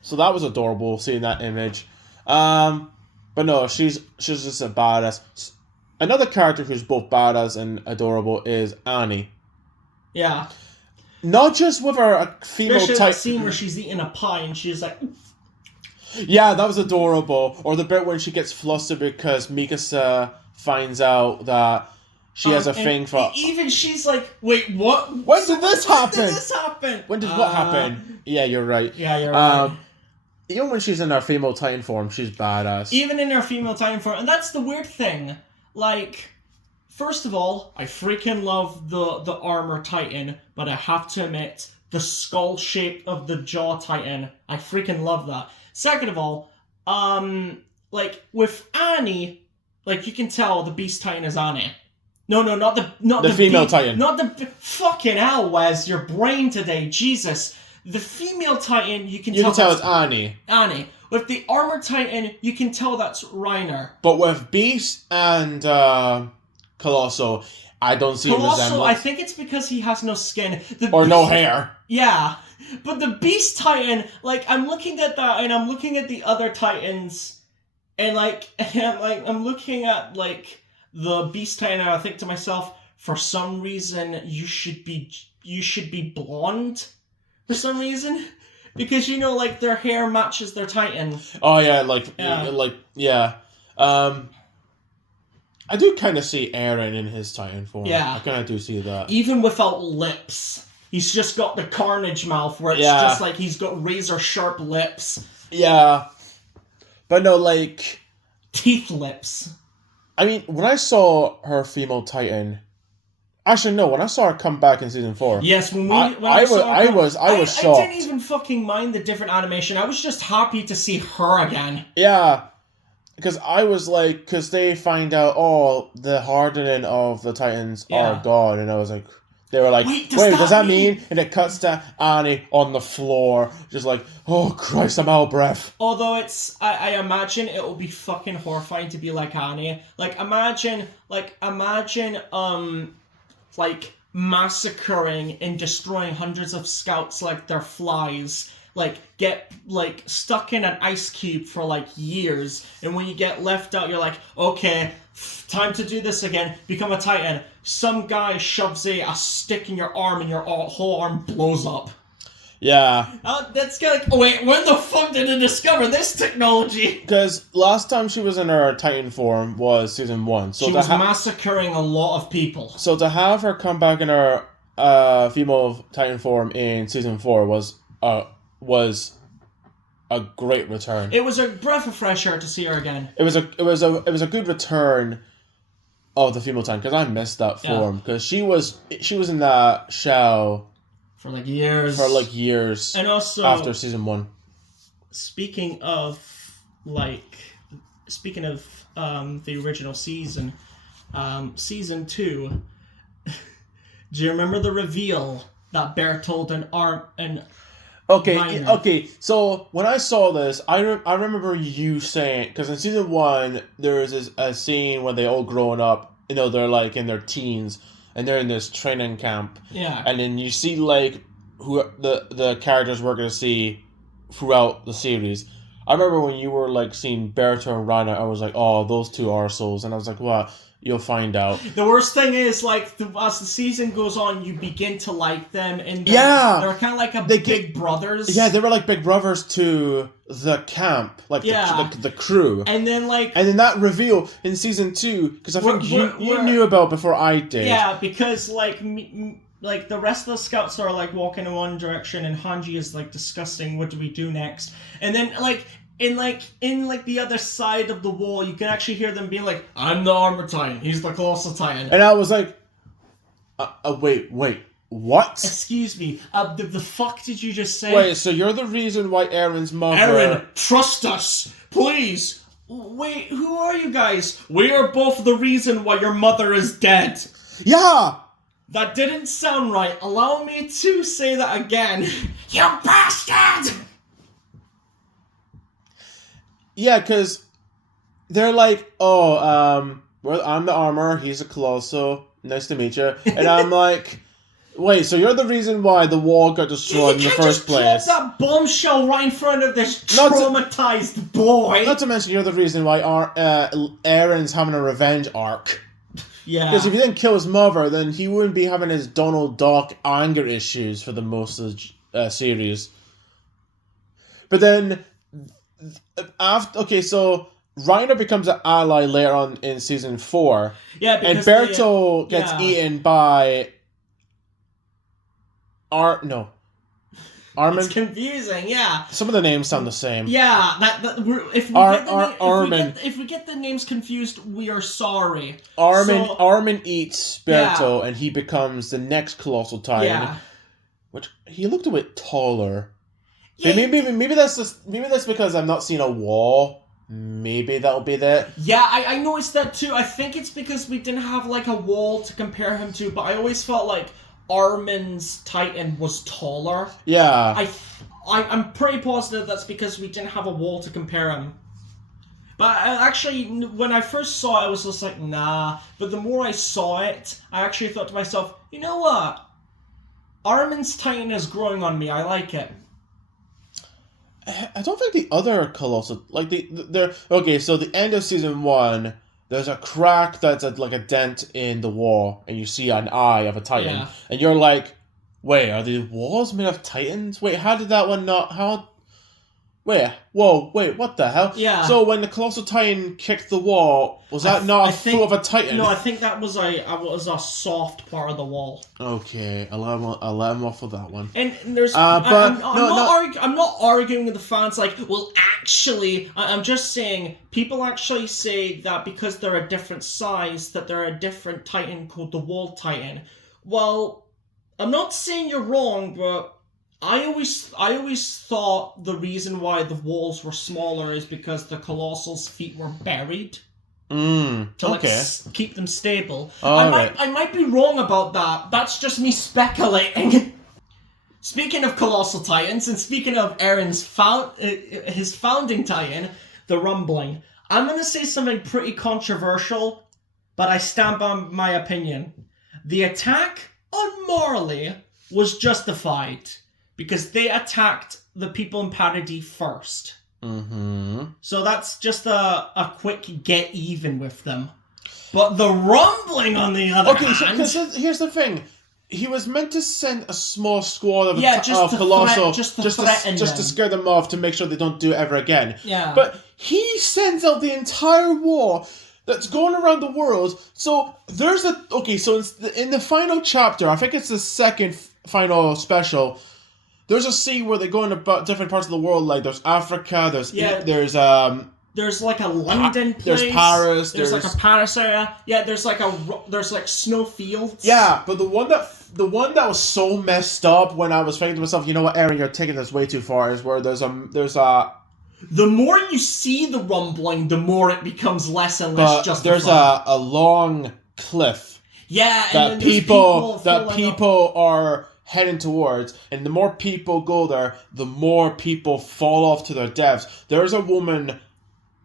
So that was adorable seeing that image. But no, she's just a badass. Another character who's both badass and adorable is Annie. Yeah. Not just with her female type. That scene where she's eating a pie and she's like... Yeah, that was adorable. Or the bit when she gets flustered because Mikasa finds out that she has a thing for... Even she's like, wait, what? When did this happen? When did this happen? When did what happen? Yeah, you're right. Yeah, you're right. Even when she's in her female Titan form, she's badass. Even in her female Titan form. And that's the weird thing. Like... First of all, I freaking love the armor Titan, but I have to admit, the skull shape of the jaw Titan, I freaking love that. Second of all, like with Annie, like you can tell the Beast Titan is Annie. No, not the female Titan. Not the fucking hell, Wes, your brain today, Jesus. The female Titan, you can tell it's Annie. Annie. With the armor Titan, you can tell that's Reiner. But with Beast and Colossal, I don't see a resemblance. I think it's because he has no skin. No hair. Yeah. But the Beast Titan, like, I'm looking at that, and I'm looking at the other Titans, and, I'm looking at, like, the Beast Titan, and I think to myself, for some reason, you should be blonde, for some reason. Because, like, their hair matches their Titan. Oh, yeah. I do kind of see Eren in his Titan form. Yeah. I kind of do see that. Even without lips. He's just got the carnage mouth where it's just like he's got razor sharp lips. Yeah. But no, like... Teeth lips. I mean, when I saw her female Titan... Actually, no, when I saw her come back in season 4... Yes, I was shocked. I didn't even fucking mind the different animation. I was just happy to see her again. Yeah. Because I was like... Because they find out, the hardening of the Titans are gone. And I was like... They were like, wait, does that mean? And it cuts to Annie on the floor. Just like, oh Christ, I'm out of breath. Although I imagine it will be fucking horrifying to be like Annie. Like, imagine, massacring and destroying hundreds of scouts like they're flies. Like, get, stuck in an ice cube for, years. And when you get left out, you're like, okay, time to do this again. Become a Titan. Some guy shoves a stick in your arm and your whole arm blows up. Yeah. That's kind of like, wait, when the fuck did they discover this technology? Because last time she was in her Titan form was season 1. So she was massacring a lot of people. So to have her come back in her female Titan form in season 4 was a great return. It was a breath of fresh air to see her again. It was a good return of the female Titan because I missed that form because she was in that shell for years. And also after season 1. Speaking of the original season, season 2. Do you remember the reveal that Bertold and Okay, so when I saw this, I remember you saying, because in season 1, there was a scene where they all grown up, they're in their teens, and they're in this training camp. Yeah. And then you see, who the characters we're going to see throughout the series. I remember when you were, seeing Berto and Reiner, I was like, oh, those two arseholes. And I was like, what? You'll find out. The worst thing is, as the season goes on, you begin to like them, and they're kind of like big brothers. Yeah, they were like big brothers to the camp, the crew. And then and then that reveal in season 2, because I think you knew about before I did. Yeah, because like the rest of the scouts are like walking in one direction, and Hanji is like discussing what do we do next. And then in the other side of the wall, you can actually hear them being like, "I'm the Armor Titan. He's the Colossal Titan." And I was like, wait, what? Excuse me. The fuck did you just say? Wait, so you're the reason why Aaron's mother... Aaron, trust us, please. Wait, who are you guys? We are both the reason why your mother is dead. Yeah! That didn't sound right. Allow me to say that again. You bastard! Yeah, because they're like, well, I'm the armor, he's a colossal, nice to meet you. And I'm like, wait, so you're the reason why the wall got destroyed in the first place? Drop that bombshell right in front of this traumatized boy. Not to mention you're the reason why Aaron's having a revenge arc. Yeah. Because if he didn't kill his mother, then he wouldn't be having his Donald Duck anger issues for the most of the series. But then, so Reiner becomes an ally later on in season 4. Yeah, and Berto gets eaten by... Armin. It's confusing, yeah. Some of the names sound the same. Yeah, if we get the names confused, we are sorry. Armin eats Berto, and he becomes the next Colossal Titan. Yeah. Which he looked a bit taller. Yeah, maybe that's because I've not seen a wall. Maybe that'll be that. Yeah, I noticed that too. I think it's because we didn't have like a wall to compare him to, but I always felt like Armin's Titan was taller. Yeah. I'm pretty positive that's because we didn't have a wall to compare him. But actually, when I first saw it, I was just like, nah. But the more I saw it, I actually thought to myself, you know what? Armin's Titan is growing on me. I like it. I don't think the other Colossal... Like, okay, so the end of season 1... There's a crack that's like a dent in the wall, and you see an eye of a Titan. Yeah. And you're like, wait, are the walls made of Titans? Wait, how did that one not... Wait, what the hell? Yeah. So when the Colossal Titan kicked the wall, was that full of a Titan? No, I think that was a soft part of the wall. Okay, I'll let him off with that one. And there's... I'm not arguing with the fans like, well, actually... I'm just saying, people actually say that because they're a different size, that they're a different Titan called the Wall Titan. Well, I'm not saying you're wrong, but... I always thought the reason why the walls were smaller is because the Colossal's feet were buried. To keep them stable. I might be wrong about that. That's just me speculating. Speaking of Colossal Titans, and speaking of Aaron's his founding Titan, the Rumbling, I'm gonna say something pretty controversial, but I stand by my opinion. The attack on Marley was justified. Because they attacked the people in Paradis first. Mm-hmm. So that's just a quick get even with them. But the Rumbling, on the other hand... Okay, so here's the thing. He was meant to send a small squad of Colossal just to scare them off, to make sure they don't do it ever again. Yeah. But he sends out the entire war that's going around the world. So there's a... Okay, so in the final chapter, I think it's the second final special... There's a scene where they go into different parts of the world, like there's Africa, there's like a London place. There's Paris. There's like a Paris area. Yeah, there's like snow fields. Yeah, but the one that was so messed up when I was thinking to myself, you know what, Aaron, you're taking this way too far, is where there's a. The more you see the Rumbling, the more it becomes less and less justified. There's a long cliff. Yeah, and that people are heading towards, and the more people go there, the more people fall off to their deaths. There's a woman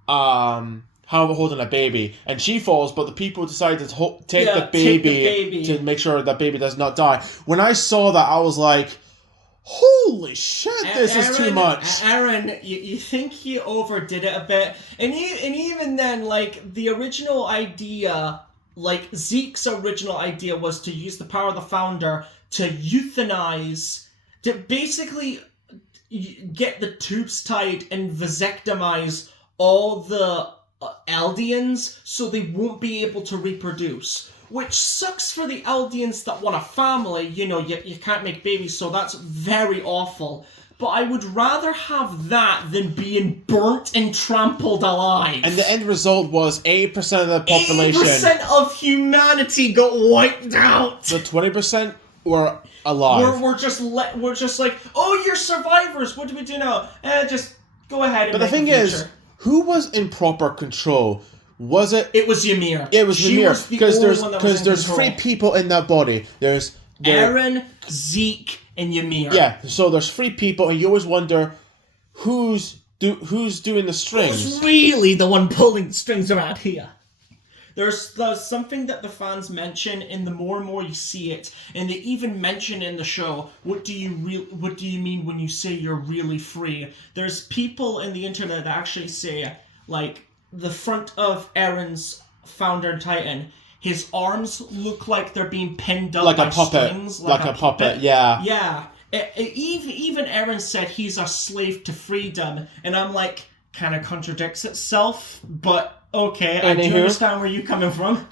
holding a baby, and she falls, but the people decide to take the baby to make sure that baby does not die. When I saw that, I was like, holy shit, this is too much. Aaron, you think you overdid it a bit, and even then, like, the original idea, like, Zeke's original idea was to use the power of the Founder to euthanize, to basically get the tubes tied and vasectomize all the Eldians so they won't be able to reproduce. which sucks for the Eldians that want a family. You know, you can't make babies, so that's very awful. But I would rather have that than being burnt and trampled alive. And the end result was 80% of the population. 80% of humanity got wiped out. The 20% were alive. We're just like, oh, you're survivors. What do we do now? Just go ahead. But the thing is, who was in proper control? Was it? It was Ymir. It was Ymir because there's control. 3 people in that body. There's Eren, Zeke, and Ymir. Yeah, so there's 3 people, and you always wonder who's doing the strings. Who's really the one pulling the strings around here? There's something that the fans mention, and the more and more you see it, and they even mention in the show, what do you mean when you say you're really free? There's people in the internet that actually say, like, the front of Eren's Founder and Titan, his arms look like they're being pinned up like by a puppet, strings. like a puppet, yeah. Yeah. Even Eren said he's a slave to freedom, and I'm like, kind of contradicts itself, but okay, I do understand where you're coming from.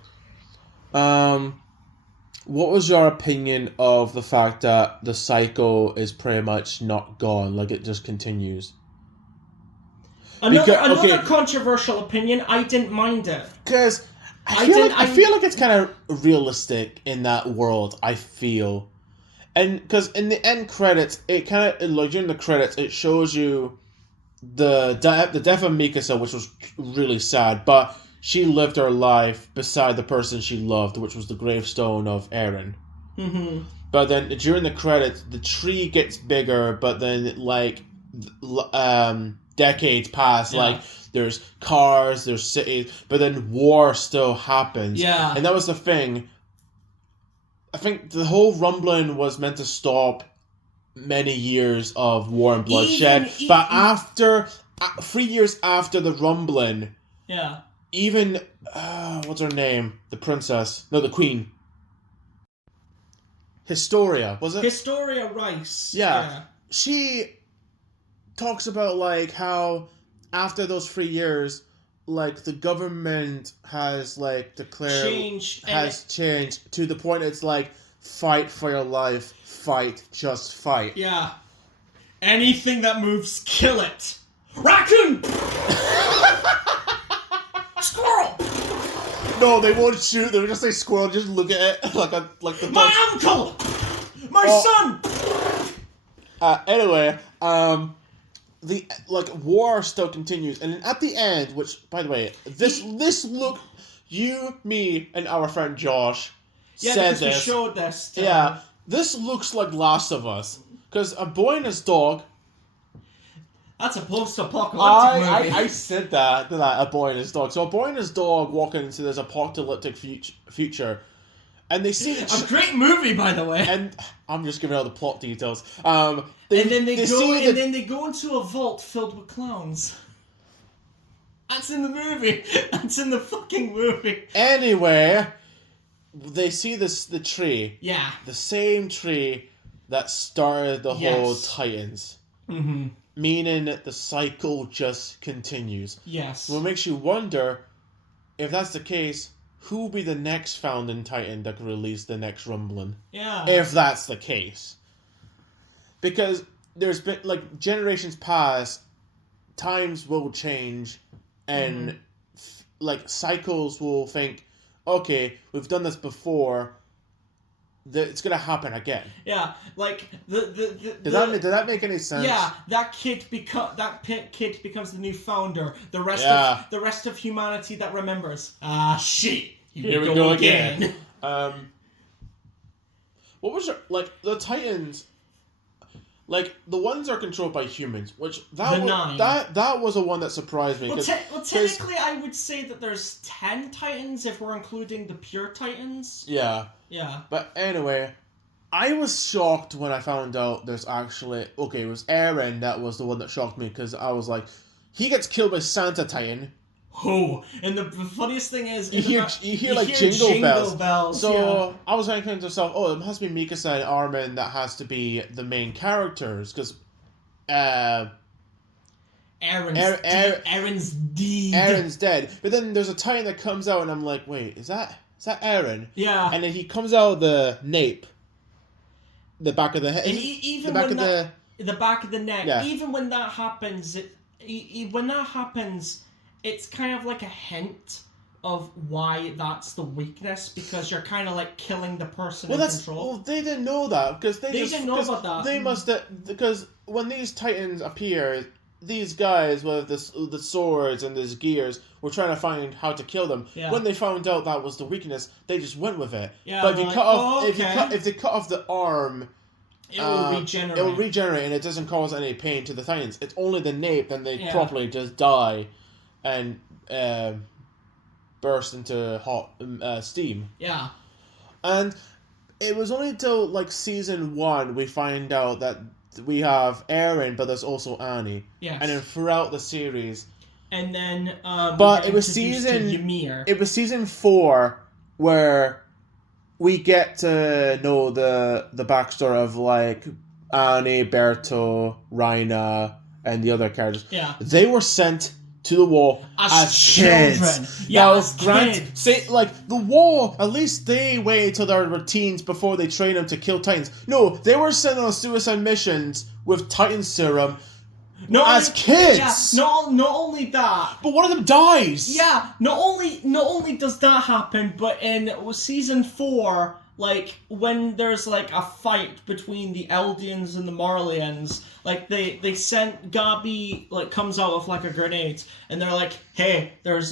What was your opinion of the fact that the cycle is pretty much not gone, like it just continues? Another controversial opinion, I didn't mind it. Because I feel like it's kind of realistic in that world, I feel. And because in the end credits, it kind of, like during the credits, it shows you the death of Mikasa, which was really sad, but she lived her life beside the person she loved, which was the gravestone of Eren. Mm-hmm. But then during the credits, the tree gets bigger, but then like decades pass, like there's cars, there's cities, but then war still happens. Yeah. And that was the thing. I think the whole rumbling was meant to stop many years of war and bloodshed, but after 3 years after the rumbling, even what's her name? The princess? No, the queen. Historia, was it? Historia Rice. Yeah. She talks about like how after those 3 years, like the government has like declared changed to the point it's like fight for your life, fight, just fight. Yeah. Anything that moves, kill it. Raccoon. Squirrel. No, they won't shoot. They would just say squirrel. Just look at it like the. My uncle. My son. Anyway, the war still continues, and at the end, which by the way, this look, you, me, and our friend Josh said this. We showed this. Yeah, this looks like Last of Us because a boy and his dog. That's a post-apocalyptic movie. I said that a boy and his dog. So a boy and his dog walking into this apocalyptic future. And they see a great movie, by the way. And I'm just giving out the plot details. Then they go into a vault filled with clowns. That's in the movie. That's in the fucking movie. Anyway, they see the tree. Yeah. The same tree that started the whole Titans. Mm-hmm. Meaning the cycle just continues. Yes. What makes you wonder, if that's the case, who will be the next founding Titan that could release the next rumbling? Yeah. If that's the case. Because there's been, like, generations past, times will change, and, cycles will think, okay, we've done this before, it's gonna happen again. Yeah, like, Did that make any sense? Yeah, that kid becomes the new founder. The rest of humanity that remembers. Ah, shit. Here we go again. What was your, the Titans? Like, the ones are controlled by humans, which that was a one that surprised me. Well, technically, I would say that there's 10 Titans if we're including the pure Titans. Yeah. Yeah. But anyway, I was shocked when I found out there's actually... Okay, it was Eren that was the one that shocked me, because I was like, he gets killed by Santa Titan. Oh, and the funniest thing is... You hear jingle bells. So I was thinking to myself, it must be Mikasa and Armin that has to be the main characters, because... Eren's dead. Eren's dead. But then there's a Titan that comes out, and I'm like, wait, is that Is that Aaron? Yeah. And then he comes out of the nape. The back of the head. And even the back when of the back of the neck, Yeah. even when that happens, it's kind of like a hint of why that's the weakness, because you're kind of like killing the person in control. Well, they didn't know that because they didn't know about that. They must have, because when these Titans appear, these guys with the swords and these gears were trying to find how to kill them. Yeah. When they found out that was the weakness, they just went with it. Yeah, but if you cut off, okay. if they cut off the arm, it will regenerate. It will regenerate, and it doesn't cause any pain to the Titans. It's only the nape, and they properly just die, and burst into hot steam. Yeah. And it was only until like season 1 we find out that we have Aaron, but there's also Annie. Yes. And then throughout the series. And then but it was season 4 where we get to know the backstory of like Annie, Berto, Raina, and the other characters. Yeah. They were sent to the wall as children. kids. Yeah, now, as kids. Say, like, the wall, at least they waited till they were teens before they trained them to kill Titans. No, they were sent on suicide missions with Titan serum as kids. Yeah, not only that. But one of them dies. Yeah, not only does that happen, but in season 4, like, when there's, like, a fight between the Eldians and the Marlians, like, they sent Gabi, like, comes out with, like, a grenade, and they're like, hey, there's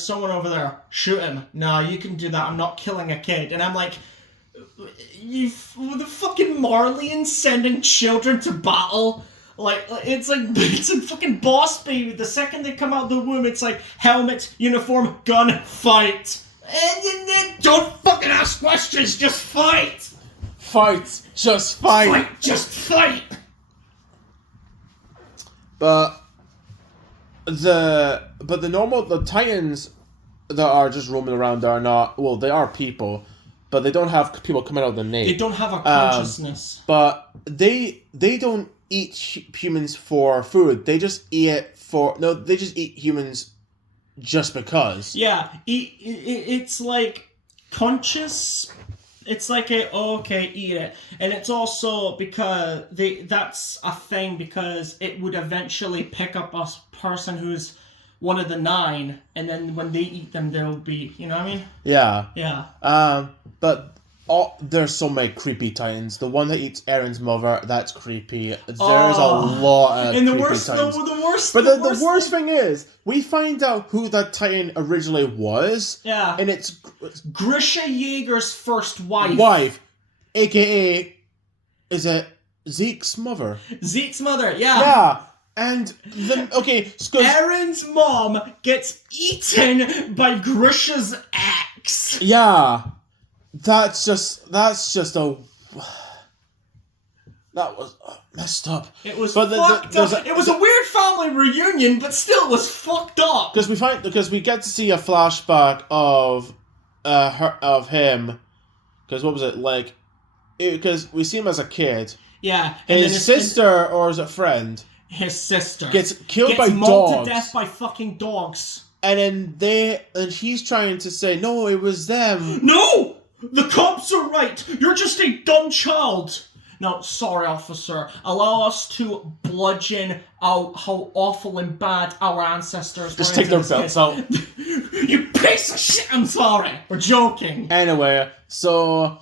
someone over there, shoot him. No, you can do that, I'm not killing a kid. And I'm like, the fucking Marlians sending children to battle? Like, it's a fucking boss baby. The second they come out of the womb, it's like, helmet, uniform, gun, fight. And then don't fucking ask questions, just fight! Fight! Just fight! Fight! Just fight! But the Titans that are just roaming around are not, well, they are people, but they don't have people coming out of the nape. They don't have a consciousness. But they don't eat humans for food. They just eat humans just because. Yeah, it's like conscious. It's like okay, eat it, and it's also because that's a thing, because it would eventually pick up a person who's one of the 9, and then when they eat them, they'll be, you know what I mean? Yeah. Yeah. But there's so many creepy Titans. The one that eats Aaron's mother, that's creepy. There's a lot of and creepy Titans. But the worst thing is, we find out who that Titan originally was. Yeah. And it's Grisha Yeager's first wife. A.K.A. is it Zeke's mother? Zeke's mother, yeah. Yeah. And then, okay, Aaron's mom gets eaten by Grisha's ex. Yeah. That's just that was messed up. It was fucked up. It was a weird family reunion, but still it was fucked up. Because we get to see a flashback of him. Because what was it like? Because we see him as a kid. Yeah. And his sister, or is it friend? His sister gets killed by mauled dogs. to death by fucking dogs. And then he's trying to say, no, it was them. No! The cops are right! You're just a dumb child! No, sorry, officer. Allow us to bludgeon out how awful and bad our ancestors were. Just take their belts out. You piece of shit! I'm sorry! We're joking. Anyway, so...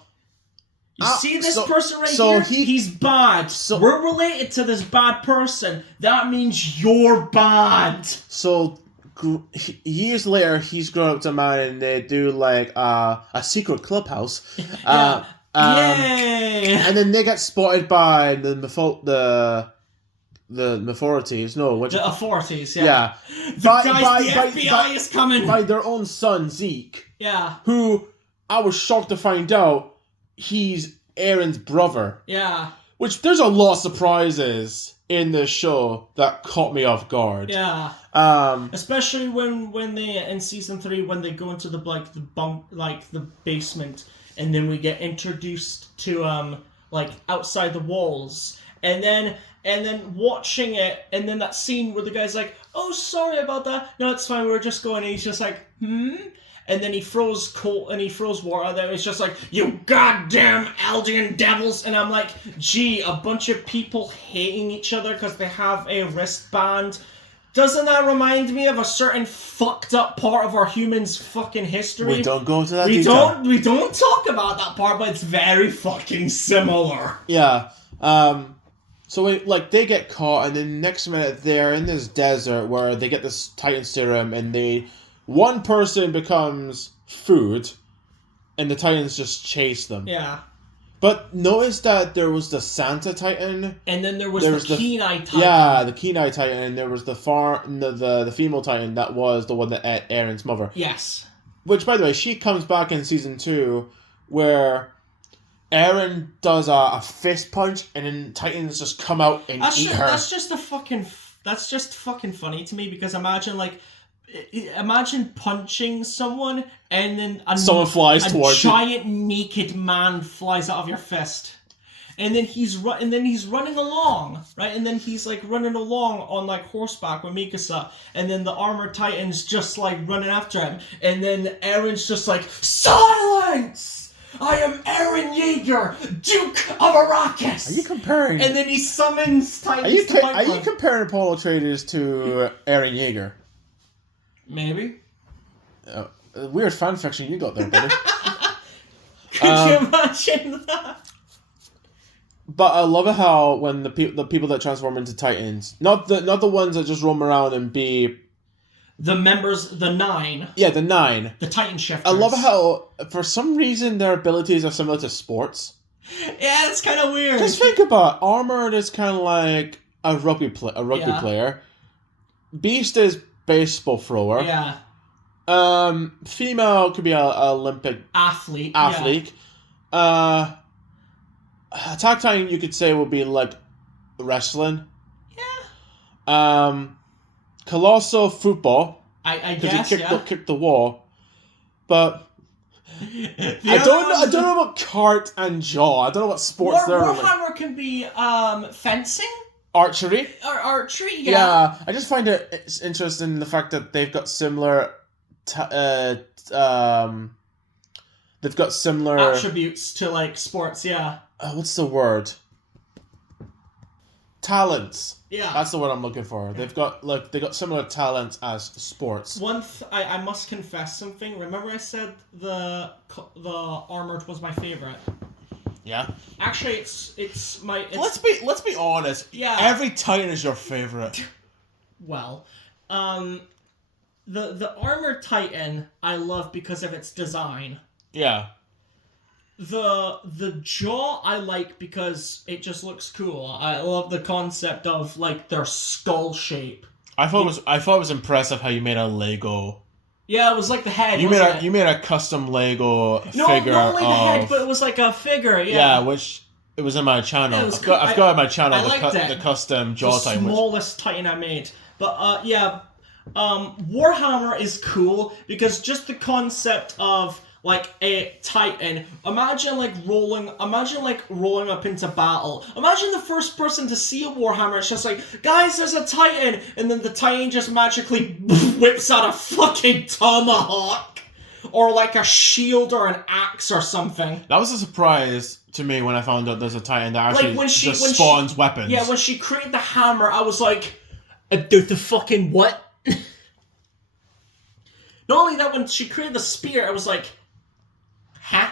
You see this person right here? He's bad. We're related to this bad person. That means you're bad. So... years later, he's grown up to a man, and they do like a secret clubhouse. Yeah. Yay! And then they get spotted by the authorities. No, the authorities. Yeah. Yeah. The FBI is coming. By their own son Zeke. Yeah. Who I was shocked to find out he's Aaron's brother. Yeah. Which there's a lot of surprises in this show that caught me off guard. Yeah. Especially when they in season 3 when they go into the basement, and then we get introduced to outside the walls, and then watching it, and then that scene where the guy's like, oh, sorry about that, no, it's fine, we were just going, and he's just like, and then he throws coal and he throws water there. It's just like, you goddamn Eldian devils, and I'm like, gee, a bunch of people hating each other because they have a wristband. Doesn't that remind me of a certain fucked up part of our humans' fucking history? We don't go into that detail. We don't talk about that part, but it's very fucking similar. Yeah. So they get caught, and then next minute they're in this desert where they get this Titan serum, and one person becomes food, and the Titans just chase them. Yeah. But notice that there was the Santa Titan, and then there was the Kenai Titan. Yeah, the Kenai Titan, and there was the female Titan that was the one that ate Aaron's mother. Yes. Which, by the way, she comes back in season 2, where Aaron does a fist punch, and then Titans just come out and eat her. That's just fucking funny to me, because imagine punching someone and then someone flies towards you. A giant naked man flies out of your fist, and then he's running along, right? And then he's like running along on like horseback with Mikasa, and then the armored Titan's just like running after him, and then Aaron's just like, silence! I am Eren Yeager, Duke of Arrakis. Are you comparing? And then he summons Titans to fight. Are you comparing Apollo Atreides to Eren Yeager? Maybe. Weird fan fiction you got there, buddy. Could you imagine that? But I love it how when the people that transform into Titans, not the ones that just roam around and be the members, the 9. Yeah, the 9. The Titan Shifters. I love how for some reason their abilities are similar to sports. Yeah, it's kind of weird. Just think about it. Armored is kind of like a rugby player. Beast is baseball thrower. Yeah. Female could be a Olympic athlete. Yeah. Attack Titan you could say would be like wrestling. Yeah. Colossal football. I guess. Kick the wall. But I don't know about Cart and Jaw. I don't know what sports they're like. Warhammer can be fencing. Archery? Archery, yeah. Yeah, I just find it's interesting the fact that they've got similar attributes to like sports, yeah. What's the word? Talents. Yeah. That's the word I'm looking for. They've got similar talents as sports. I must confess something. Remember I said the Armored was my favorite? Yeah. Actually, it's my. Let's be honest. Yeah. Every Titan is your favorite. Well, the Armored Titan I love because of its design. Yeah. The Jaw I like because it just looks cool. I love the concept of like their skull shape. I thought it was impressive how you made a Lego. Yeah, it was like the head. You made a custom Lego figure. Not only the head, but it was like a figure. Yeah. Yeah, which it was in my channel. Yeah, I've got on my channel the custom Jaw Titan. The smallest Titan I made. But yeah, Warhammer is cool because just the concept of like a Titan. Imagine rolling up into battle. Imagine the first person to see a Warhammer. It's just like, guys, there's a Titan, and then the Titan just magically whips out a fucking tomahawk, or like a shield or an axe or something. That was a surprise to me when I found out there's a Titan that actually spawns weapons. Yeah, when she created the hammer, I was like, the fucking what? Not only that, when she created the spear, I was like, huh?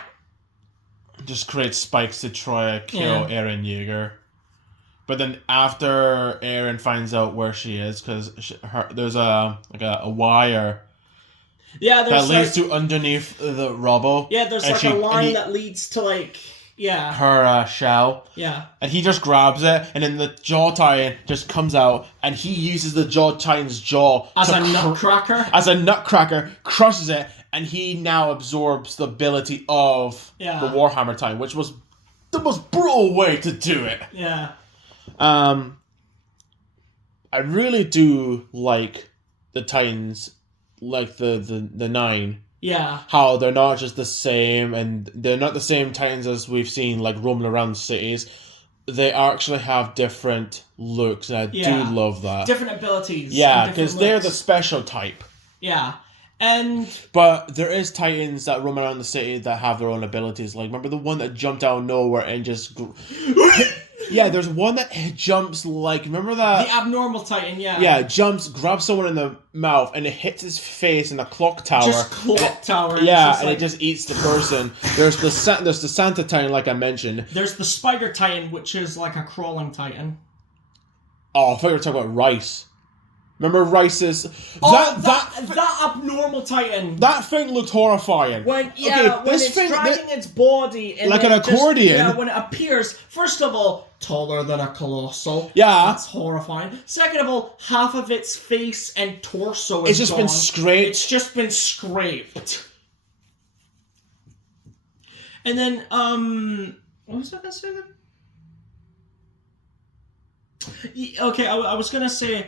Just create spikes to try to kill Eren Yeager. But then after Eren finds out where she is, because there's a wire that leads to underneath the rubble. Yeah, there's a line that leads to her shell. Yeah. And he just grabs it, and then the Jaw Titan just comes out, and he uses the Jaw Titan's jaw as a nutcracker. As a nutcracker, crushes it, and he now absorbs the ability of the Warhammer Titan, which was the most brutal way to do it. Yeah. I really do like the Titans, like the 9. Yeah. How they're not just the same, and they're not the same Titans as we've seen, like, roaming around cities. They actually have different looks, and I do love that. Different abilities. Yeah, because they're the special type. Yeah. But there is Titans that roam around the city that have their own abilities. Like, remember the one that jumped out of nowhere and just... Yeah, there's one that jumps like... Remember that? The abnormal Titan, yeah. Yeah, jumps, grabs someone in the mouth, and it hits his face in a clock tower. Just clock tower. Yeah, and it just eats the person. There's the Santa Titan, like I mentioned. There's the Spider Titan, which is like a crawling Titan. Oh, I thought you were talking about Rice. Remember Rice's... That abnormal Titan. That thing looked horrifying. When it's dragging its body... And like an accordion. When it appears, first of all, taller than a colossal. Yeah. That's horrifying. Second of all, half of its face and torso is been scraped. It's just been scraped. And then, what was I going to say then? Okay, I was going to say...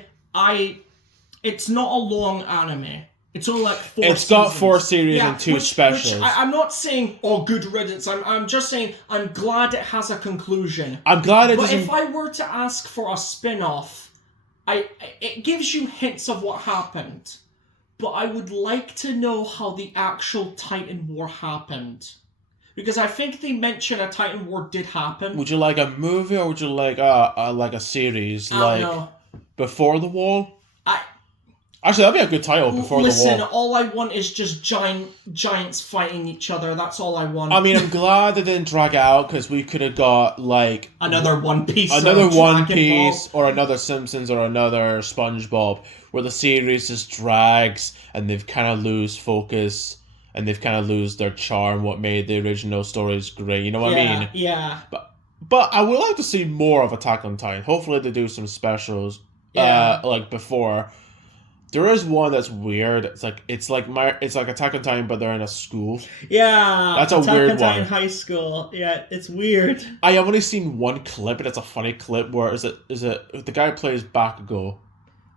It's not a long anime. It's only like 4 seasons. It's got 4 series and 2 specials. I'm not saying, good riddance. I'm just saying, I'm glad it has a conclusion. I'm glad it doesn't... But if I were to ask for a spin-off, it gives you hints of what happened. But I would like to know how the actual Titan War happened. Because I think they mention a Titan War did happen. Would you like a movie or would you like a series? I don't know. Before the Wall? Actually, that'd be a good title, Before the Wall. Listen, all I want is just giants fighting each other. That's all I want. I mean, I'm glad they didn't drag it out, because we could have got, like... Another One Piece. Another One Piece, or another Simpsons, or another SpongeBob, where the series just drags, and they've kind of lose focus, and they've kind of lose their charm, what made the original stories great. You know what I mean? Yeah. But I would like to see more of Attack on Titan. Hopefully they do some specials. Like before. There is one that's weird. It's like Attack on Titan, but they're in a school. Yeah, that's a weird one. Attack on Titan High School. Yeah, it's weird. I have only seen one clip, and it's a funny clip where is it the guy who plays Bakugo.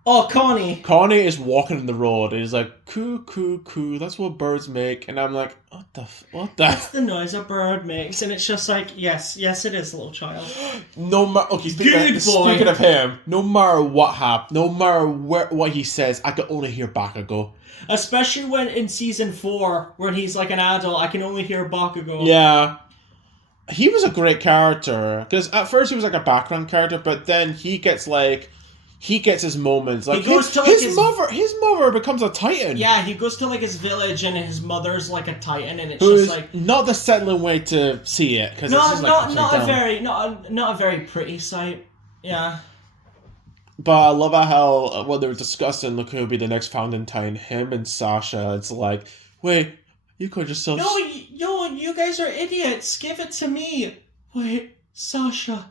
Oh, Connie. Connie is walking in the road, and he's like, coo, coo, coo, that's what birds make. And I'm like, what the? That's the noise a bird makes. And it's just like, yes, it is, little child. Speaking of him, no matter what happens, no matter what he says, I can only hear Bakugo. Especially when in season 4, when he's like an adult, I can only hear Bakugo. Yeah. He was a great character, because at first he was like a background character, but then he gets his moments. Like, his mother becomes a Titan. Yeah, he goes to like his village and his mother's like a Titan, and it's just like not the settling way to see it, because not a very pretty sight. Yeah. But I love how when they were discussing look who would be the next founding Titan, him and Sasha. It's like, wait, you could just No, you guys are idiots. Give it to me. Wait, Sasha,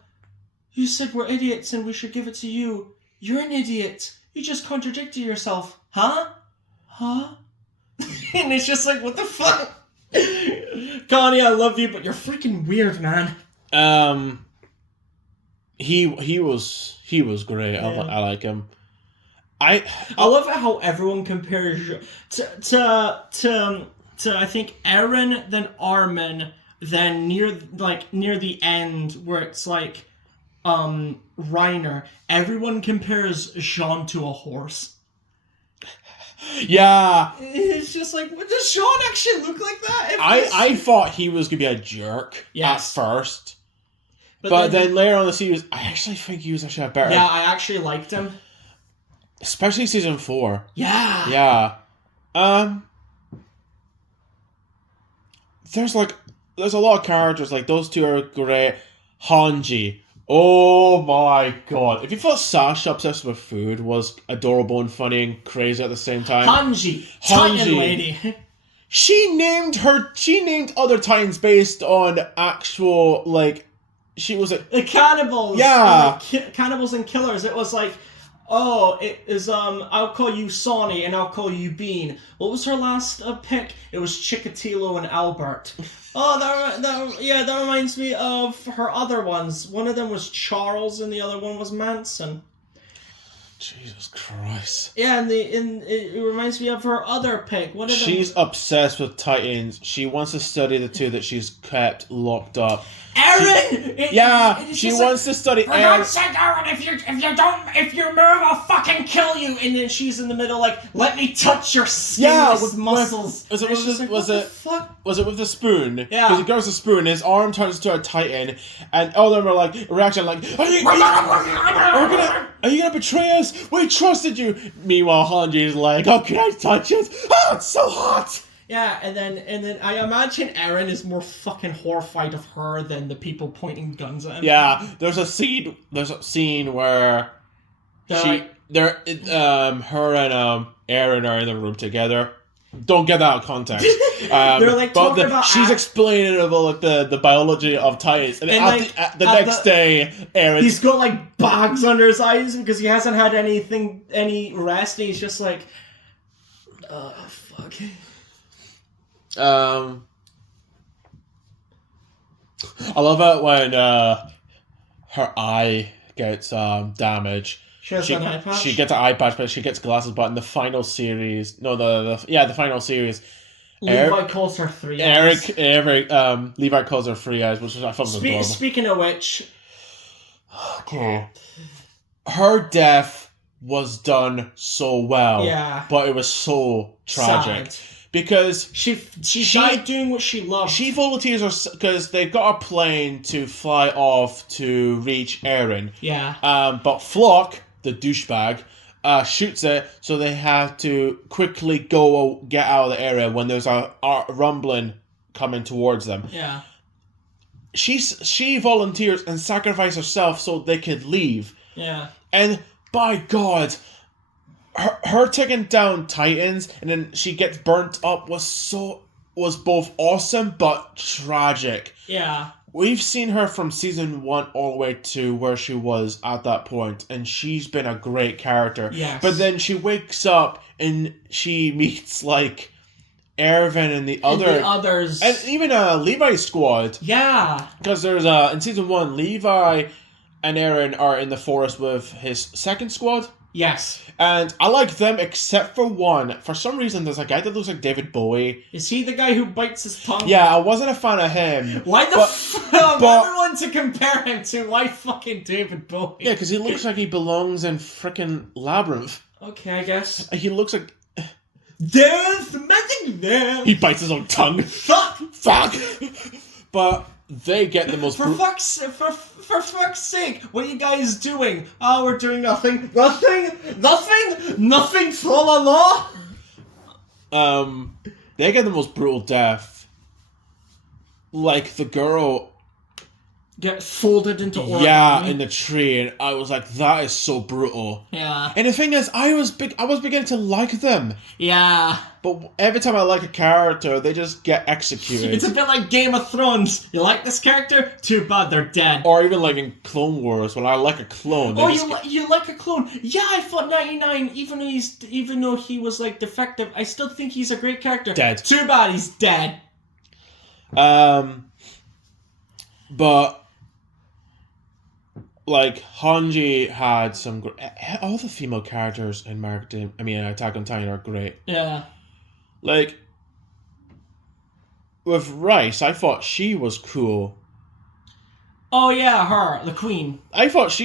you said we're idiots and we should give it to you. You're an idiot. You just contradicted yourself. Huh? And it's just like, what the fuck? Connie, I love you, but you're freaking weird, man. He was great. Yeah. I like him. I love how everyone compares to I think Eren, then Armin, then near the end where it's like Reiner. Everyone compares Jean to a horse. Yeah. It's just like, what, does Jean actually look like that? I thought he was going to be a jerk at first. But then later on in the series, I actually think he was actually a better... Yeah, I actually liked him. Especially season 4. Yeah. Yeah. There's a lot of characters, like those two are great. Hanji. Oh my god. If you thought Sasha obsessed with food was adorable and funny and crazy at the same time. Hanji. Titan lady. She named other Titans based on actual, like, she was the cannibals. Yeah. Cannibals and killers. It was like, oh, it is, I'll call you Sonny and I'll call you Bean. What was her last pick? It was Chikatilo and Albert. Oh, that reminds me of her other ones. One of them was Charles and the other one was Manson. Jesus Christ. Yeah, and it reminds me of her other pick. What are She's obsessed with Titans. She wants to study the two that she's kept locked up. Aaron! She wants to study For God's sake, Aaron, if you move, I'll fucking kill you. And then she's in the middle, like, let me touch your skinless muscles. Was it with the spoon? Yeah. Because he grabs the spoon, and his arm turns into a Titan, and all of them are like reaction like, are you gonna betray us? We trusted you. Meanwhile, Hanji's like, oh, can I touch it? Oh, it's so hot. Yeah, and then I imagine Eren is more fucking horrified of her than the people pointing guns at him. Yeah, there's a scene where her and Eren are in the room together. Don't get that out of context. They're like talking about she's explaining about like the biology of Titans, and the next day, Eren, he's got like bags under his eyes because he hasn't had any rest, and he's just like, fuck. I love it when her eye gets damaged. She has an eye patch? She gets an eye patch, but she gets glasses. But in the final series, the final series, Levi calls her Three Eyes. Levi calls her Three Eyes, which I thought was adorable. Speaking of which, okay, her death was done so well, but it was so tragic. Sad. Because she died doing what she loved. She volunteers because they've got a plane to fly off to reach Eren. Yeah. But Flock, the douchebag, shoots it, so they have to quickly get out of the area when there's a rumbling coming towards them. Yeah. She volunteers and sacrifices herself so they could leave. Yeah. And by God, her taking down Titans and then she gets burnt up was both awesome but tragic. Yeah. We've seen her from season 1 all the way to where she was at that point, and she's been a great character. Yes. But then she wakes up and she meets like Erwin and the others, and even Levi's squad. Yeah. Because there's in season 1, Levi and Eren are in the forest with his second squad. Yes. And I like them except for one. For some reason, there's a guy that looks like David Bowie. Is he the guy who bites his tongue? Yeah, I wasn't a fan of him. Why the fuck? Everyone to compare him to. Why fucking David Bowie? Yeah, because he looks like he belongs in frickin' Labyrinth. Okay, I guess. He looks like... There's nothing there. He bites his own tongue. Fuck. But they get the most... For fuck's sake, what are you guys doing? Oh, we're doing nothing. Nothing, tra la la. They get the most brutal death. Like, the girl... Get folded into origami. Yeah, in the tree, and I was like, that is so brutal. Yeah. And the thing is, I was beginning to like them. Yeah. But every time I like a character, they just get executed. It's a bit like Game of Thrones. You like this character? Too bad they're dead. Or even like in Clone Wars, when I like a clone. You like a clone? Yeah, I thought 99. Even though he was like defective, I still think he's a great character. Dead. Too bad he's dead. But like Hanji had some. All the female characters in Attack on Titan are great. Yeah. Like, with Rice, I thought she was cool. Oh yeah, her, the queen. I thought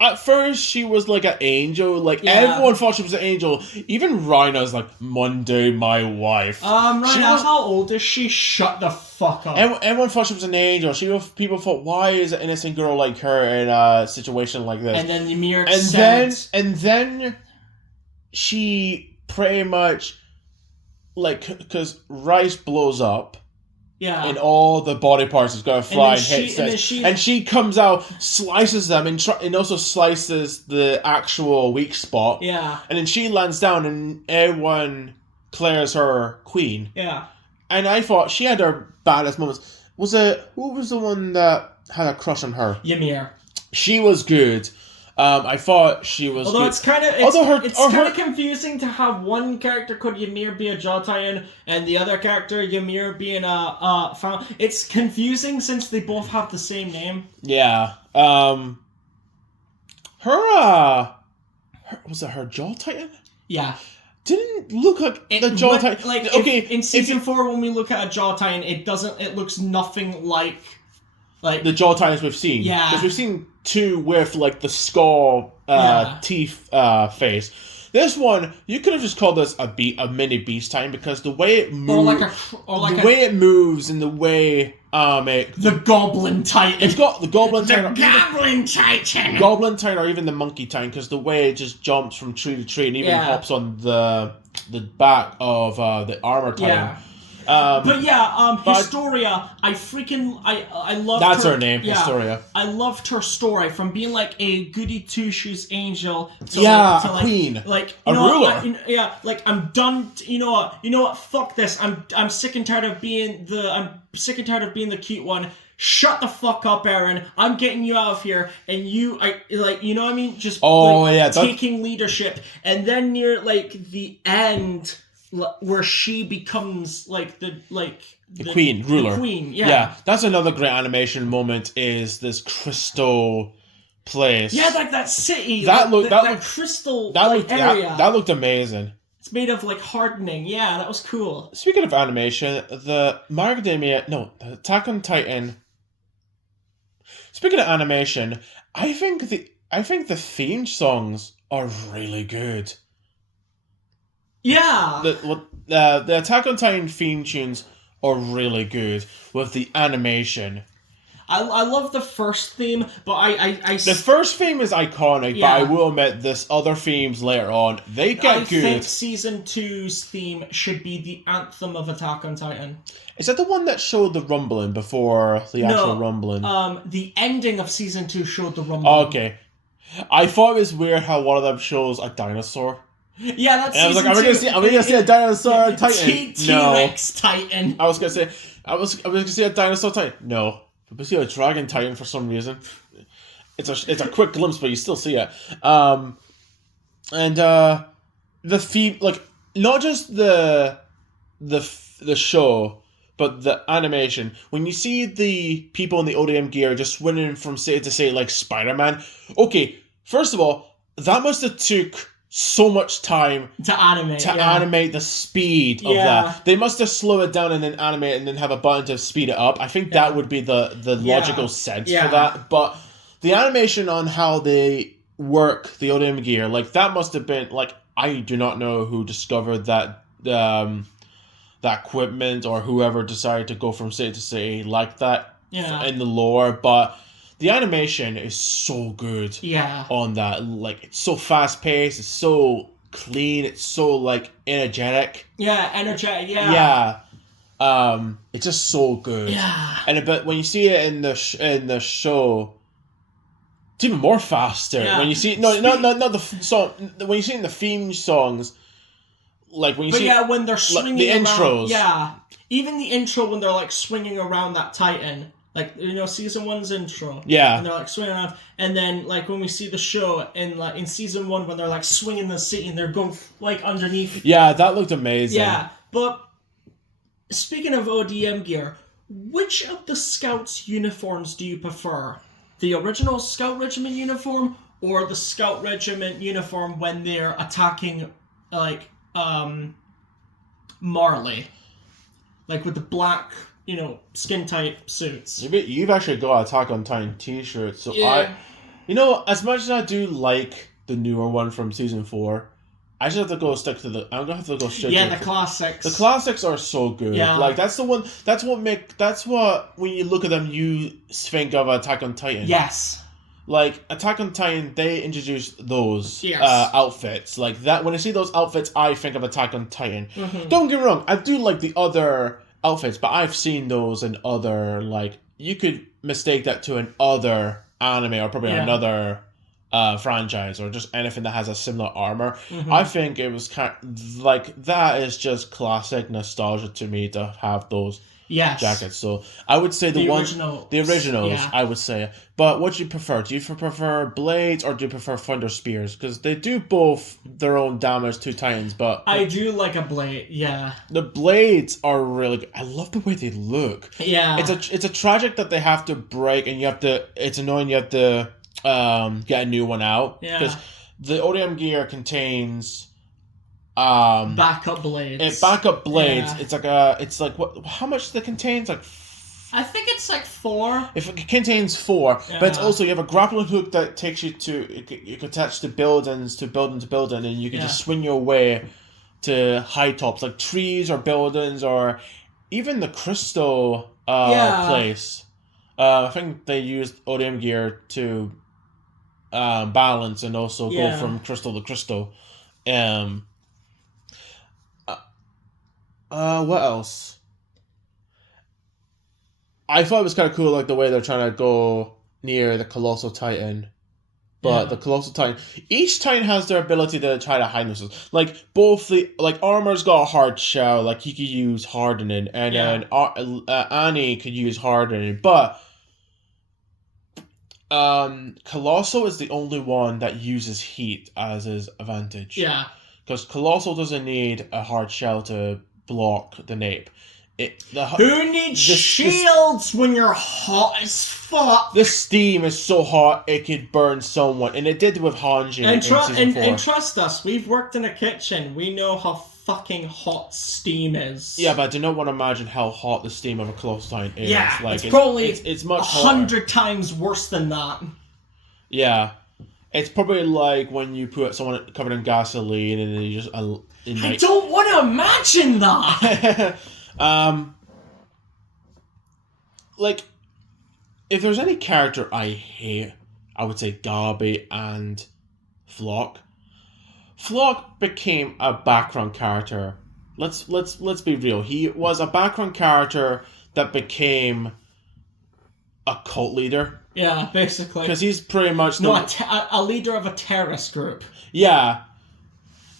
at first she was like an angel. Like, everyone thought she was an angel. Even Rhina's like, Monday, my wife. Rhina, how old is she? Shut the fuck up. Everyone thought she was an angel. People thought, why is an innocent girl like her in a situation like this? And then Ymir and then she pretty much, like, because Rice blows up. Yeah. And all the body parts is going to fly and hit Seth. And she comes out, slices them, and also slices the actual weak spot. Yeah. And then she lands down, and everyone declares her queen. Yeah. And I thought she had her baddest moments. Who was the one that had a crush on her? Ymir. She was good. I thought she was. Although good. it's kind of confusing to have one character called Ymir be a Jaw Titan and the other character Ymir being a found. It's confusing since they both have the same name. Yeah. Her was it her Jaw Titan? Yeah. Didn't look like the Jaw Titan. Like, okay, in season 4, when we look at a Jaw Titan, it looks nothing like the Jaw Titans we've seen. Yeah. Because we've seen 2 with, like, the skull teeth face. This one, you could have just called this a mini Beast Titan, because the way it moves, way it moves, and the way the Goblin Titan. It's got the Goblin Titan. Goblin Titan. Goblin Titan, or even the Monkey Titan, because the way it just jumps from tree to tree and even hops on the back of the Armor Titan. Yeah. Historia, I love That's her name, yeah, Historia. I loved her story, from being like a goody two shoes angel to a queen, like a ruler. I'm done. You know what? Fuck this. I'm sick and tired of being the cute one. Shut the fuck up, Eren. I'm getting you out of here, and you know what I mean? Just taking leadership, and then near like the end, where she becomes like the queen, ruler. The queen, yeah. That's another great animation moment, is this crystal place. Yeah, like that city. That looked area. That looked amazing. It's made of like hardening. Yeah, that was cool. Speaking of animation, the Attack on Titan. Speaking of animation, I think the theme songs are really good. Yeah. The Attack on Titan theme tunes are really good with the animation. I love the first theme, but the first theme is iconic, but I will admit this other themes later on, they get good. I think season 2's theme should be the anthem of Attack on Titan. Is that the one that showed the rumbling before the actual rumbling? The ending of season 2 showed the rumbling. Oh, okay. I thought it was weird how one of them shows a dinosaur. Yeah, that's. And I was like, are we gonna see a dinosaur Titan? T-Rex Titan. I was gonna see a dinosaur Titan. No, we see a dragon Titan for some reason. It's a quick glimpse, but you still see it. And the theme, like, not just the show, but the animation. When you see the people in the ODM gear just swinging from city to city like Spider-Man. Okay, first of all, that must have took so much time to animate the speed of that. They must have slowed it down and then animate it and then have a button to speed it up. I think that would be the logical sense for that. But the animation on how they work the ODM gear, like, that must have been, like, I do not know who discovered that that equipment, or whoever decided to go from city to city like that in the lore, but the animation is so good on that. Like, it's so fast-paced, it's so clean, it's so, like, energetic. Yeah, energetic, yeah. It's just so good. Yeah. But when you see it in the show, it's even more faster. Yeah. When you see not the song, when you see it in the theme songs, like when you see when they're swinging the around, intros. Even the intro when they're like swinging around that Titan. Like, you know, season 1's intro. Yeah. And they're like swinging around. And then, like, when we see the show in season 1, when they're like swinging the city and they're going like underneath. Yeah, that looked amazing. Yeah. But speaking of ODM gear, which of the Scouts' uniforms do you prefer? The original Scout Regiment uniform, or the Scout Regiment uniform when they're attacking, like, Marley? Like, with the black, you know, skin tight suits. You've actually got Attack on Titan t-shirts, so as much as I do like the newer one from season 4, I just have to go stick to I'm gonna have to go straight. Yeah, the classics. The classics are so good. Yeah. Like, that's the one. That's what when you look at them, you think of Attack on Titan. Yes. Like, Attack on Titan, they introduced those outfits. Like, that, when I see those outfits, I think of Attack on Titan. Mm-hmm. Don't get me wrong, I do like the other outfits, but I've seen those in other, like, you could mistake that to an other anime or probably another franchise, or just anything that has a similar armor. Mm-hmm. I think it was kind of, like, that is just classic nostalgia to me to have those jackets. So I would say the originals, I would say. But what do you prefer? Do you prefer blades, or do you prefer thunder spears? Because they do both their own damage to Titans, but I do like a blade. Yeah, the blades are really good. I love the way they look. Yeah, it's a tragic that they have to break, and it's annoying you have to get a new one out, because the ODM gear contains backup blades. Backup blades. Yeah. It's like what? How much does it contain? It's like. I think it's like 4. If it contains 4, but it's also you have a grappling hook that takes you to you can attach to buildings to building, and you can just swing your way to high tops like trees or buildings or even the crystal place. I think they used ODM gear to balance and also go from crystal to crystal. What else? I thought it was kind of cool, like the way they're trying to go near the Colossal Titan. But the Colossal Titan, each Titan has their ability to try to hide themselves. Like both Armor's got a hard shell, like he could use hardening, and then Annie could use hardening. But Colossal is the only one that uses heat as his advantage. Yeah, because Colossal doesn't need a hard shell to block the nape. Who needs shields when you're hot as fuck? The steam is so hot it could burn someone, and it did with Hanji in season 4. And trust us, we've worked in a kitchen. We know how fucking hot steam is. Yeah, but I do not want to imagine how hot the steam of a Colossal Titan is. Yeah, like, it's probably it's much 100 times worse than that. Yeah, it's probably like when you put someone covered in gasoline and you just. I don't want to imagine that. Like, if there's any character I hate, I would say Gabi and Flock. Flock became a background character. Let's be real. He was a background character that became a cult leader. Yeah, basically. Because he's pretty much a leader of a terrorist group. Yeah.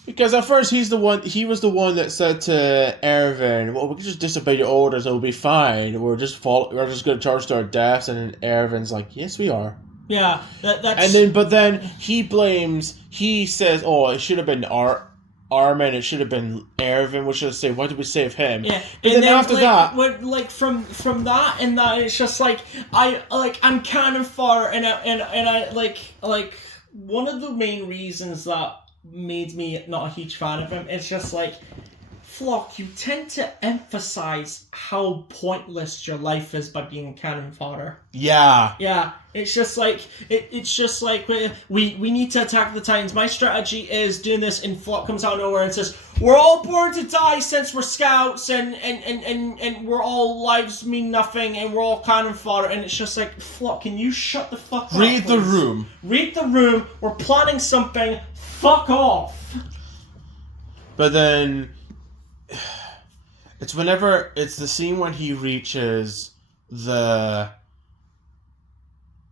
Because at first he was the one that said to Erwin, well, we can just disobey your orders and we'll be fine. We're just going to charge to our deaths. And then Erwin's like, yes, we are. Yeah, that's... But then he says, oh, it should have been Armin, it should have been Erwin, we should have saved, why did we save him? Yeah, but then after that... From that and that, it's just like, I'm cannon fodder, and I one of the main reasons that made me not a huge fan of him, it's just like, Flock, you tend to emphasize how pointless your life is by being cannon fodder. Yeah. Yeah, it's just like, we need to attack the Titans. My strategy is doing this, and Flock comes out of nowhere and says, we're all born to die since we're scouts, and we're all lives mean nothing, and we're all cannon fodder, and it's just like, Flock, can you shut the fuck up, Read the room. Read the room, we're planning something, fuck off. But then... It's the scene when he reaches the...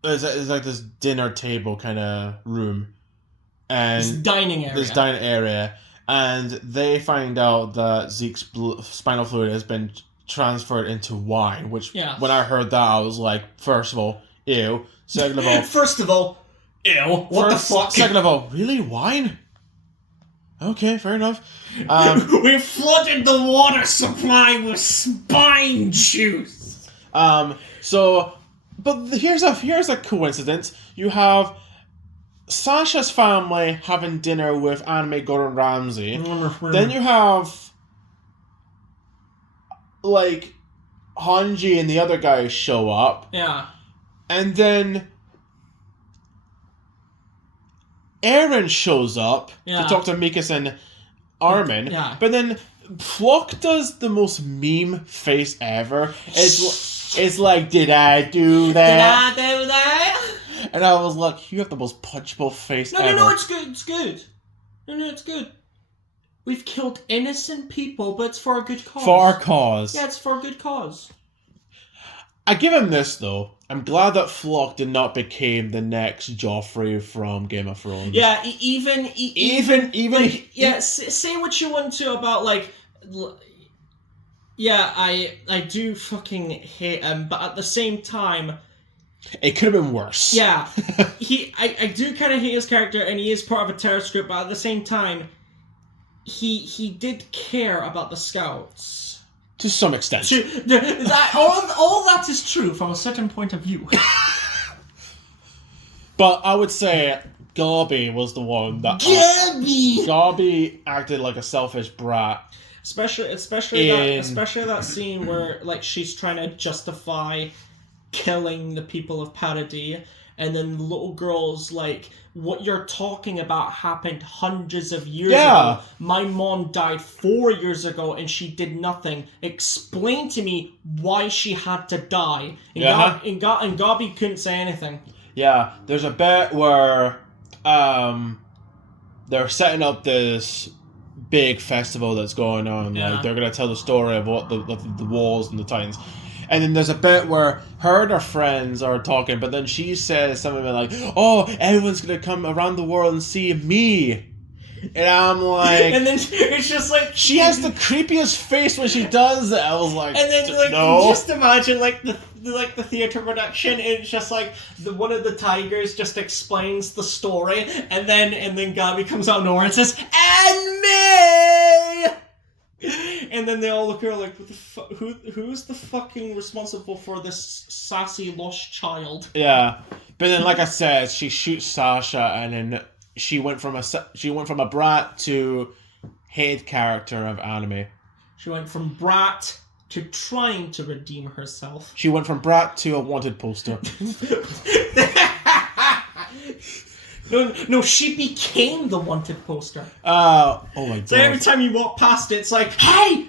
It's like this dinner table kind of room. And this dining area. And they find out that Zeke's spinal fluid has been transferred into wine, which when I heard that, I was like, first of all, ew. Second of all... First of all, ew. What the fuck? Second of all, really? Wine? Okay, fair enough. We flooded the water supply with spine juice. But here's a coincidence. You have Sasha's family having dinner with anime Gordon Ramsay. Then you have like Hanji and the other guys show up. Yeah. And then Eren shows up to talk to Mikasa and Armin, but then Flock does the most meme face ever. It's like, did I do that? Did I do that? And I was like, you have the most punchable face ever. No, it's good. No, it's good. We've killed innocent people, but it's for a good cause. For our cause. Yeah, it's for a good cause. I give him this, though. I'm glad that Flock did not become the next Joffrey from Game of Thrones. Yeah, say what you want to about, like... Yeah, I do fucking hate him, but at the same time... It could have been worse. Yeah. I do kind of hate his character, and he is part of a terrorist group, but at the same time, he did care about the scouts. To some extent. All that is true from a certain point of view. But I would say Garby was the one that... Garby! Garby acted like a selfish brat. Especially that scene where like she's trying to justify killing the people of Paradis, and then the little girl's like, what you're talking about happened hundreds of years ago. My mom died 4 years ago and she did nothing. Explain to me why she had to die. And Gabi couldn't say anything. Yeah, there's a bit where they're setting up this big festival that's going on. Yeah. Like, they're going to tell the story of what the walls and the Titans. And then there's a bit where her and her friends are talking, but then she says something like, oh, everyone's going to come around the world and see me. And I'm like... And then it's just like... She has the creepiest face when she does it. I was like, and then like, no. Just imagine like the theater production, it's just like one of the tigers just explains the story, and then Gabi comes out of nowhere and says, and me! And then they all look at her like, what the who's the fucking responsible for this sassy lost child? Yeah, but then like I said, she shoots Sasha, and then she went from a brat to head character of anime. She went from brat to trying to redeem herself. She went from brat to a wanted poster. No, she became the wanted poster. Oh my god. So every time you walk past it, it's like, hey!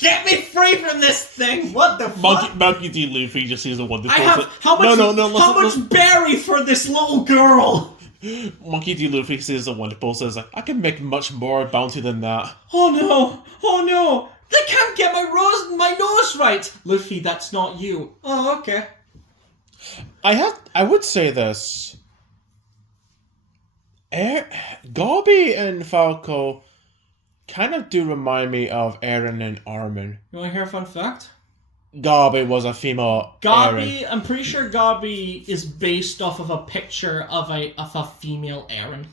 Get me free from this thing! What the fuck? Monkey D. Luffy just sees the wanted poster. How much berry for this little girl? Monkey D. Luffy sees the wanted poster, is like, I can make much more bounty than that. Oh no! They can't get my nose right! Luffy, that's not you. Oh, okay. I would say this. Gabi and Falco kind of do remind me of Eren and Armin. You want to hear a fun fact? Gabi was a female Gabi, Eren. I'm pretty sure Gabi is based off of a picture of a female Eren.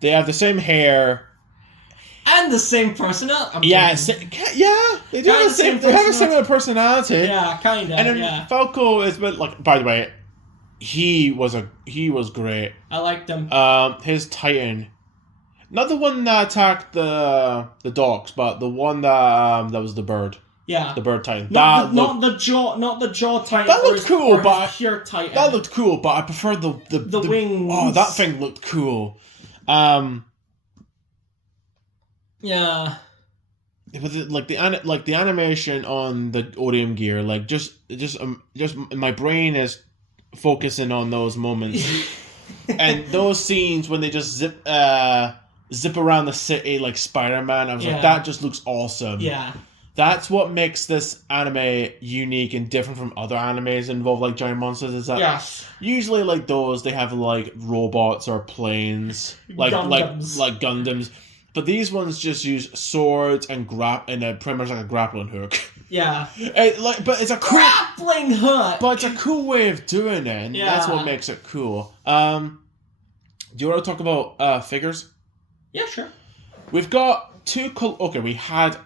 They have the same hair. And the same personality. They do have a similar personality. Yeah, kinda. And then Falco is, but like, by the way, he was great. I liked him. His Titan, not the one that attacked the dogs, but the one that was the bird. Yeah, the bird Titan. Not the jaw Titan. That looked cool, but pure Titan. That looked cool, but I prefer the wings. Oh, that thing looked cool. Yeah. But the animation on the Odium gear, like just my brain is focusing on those moments, and those scenes when they just zip around the city like Spider-Man. I was like, that just looks awesome. Yeah. That's what makes this anime unique and different from other animes involved like giant monsters, is that usually like those, they have like robots or planes, like Gundams. like Gundams. But these ones just use swords and pretty much like a grappling hook. Yeah. But it's a cool grappling hook. But it's a cool way of doing it, and that's what makes it cool. Do you want to talk about figures? Yeah, sure. We've got two. We had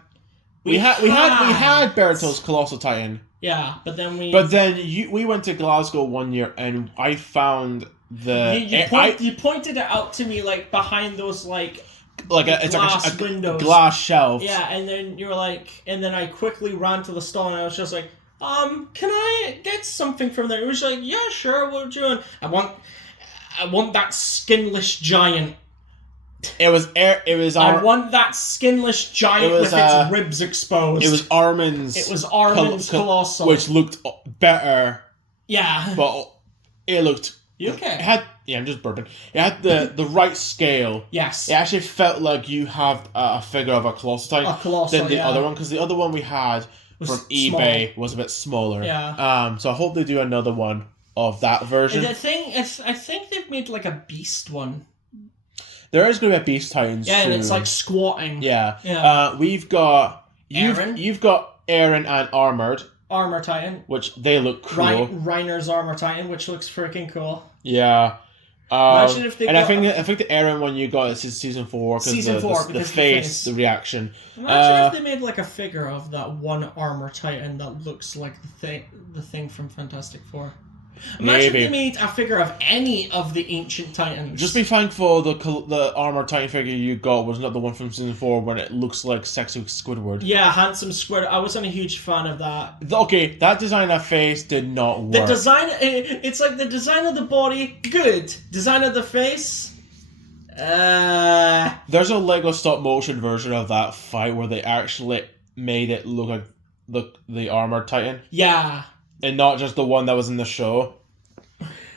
Berto's Colossal Titan. Yeah, but then we went to Glasgow one year, and I found you pointed it out to me like behind those it's glass like a windows. Glass shelf. Yeah, and then you were like, and then I quickly ran to the stall, and I was just like, can I get something from there? It was like, yeah, sure, what are you doing? I want that skinless giant. I want that skinless giant with its ribs exposed. It was Armin's Colossal, which looked better. Yeah, but it looked. You okay? It had. Yeah, I'm just burping. It had the right scale. Yes. It actually felt like you have a figure of a Colossal Titan than the other one, because the other one we had from eBay was a bit smaller. Yeah. So I hope they do another one of that version. I think they've made like a beast one. There is going to be a Beast Titan soon. Yeah, and it's like squatting. Yeah. Yeah. We've got Eren. You've got Eren and Armor Titan, which they look cool. Reiner's Armor Titan, which looks freaking cool. Yeah. Imagine if they I think the Eren one you got is season 4 because the face, the reaction. Imagine if they made like a figure of that one Armor Titan that looks like the thing from Fantastic Four. Imagine if they made a figure of any of the ancient Titans. Just be thankful the armored Titan figure you got was not the one from season 4 when it looks like sexy Squidward. Yeah, handsome Squidward. I wasn't a huge fan of that. Okay, that design of face did not work. The design, it's like the design of the body, good. Design of the face, There's a Lego stop motion version of that fight where they actually made it look like the armored Titan. Yeah. And not just the one that was in the show.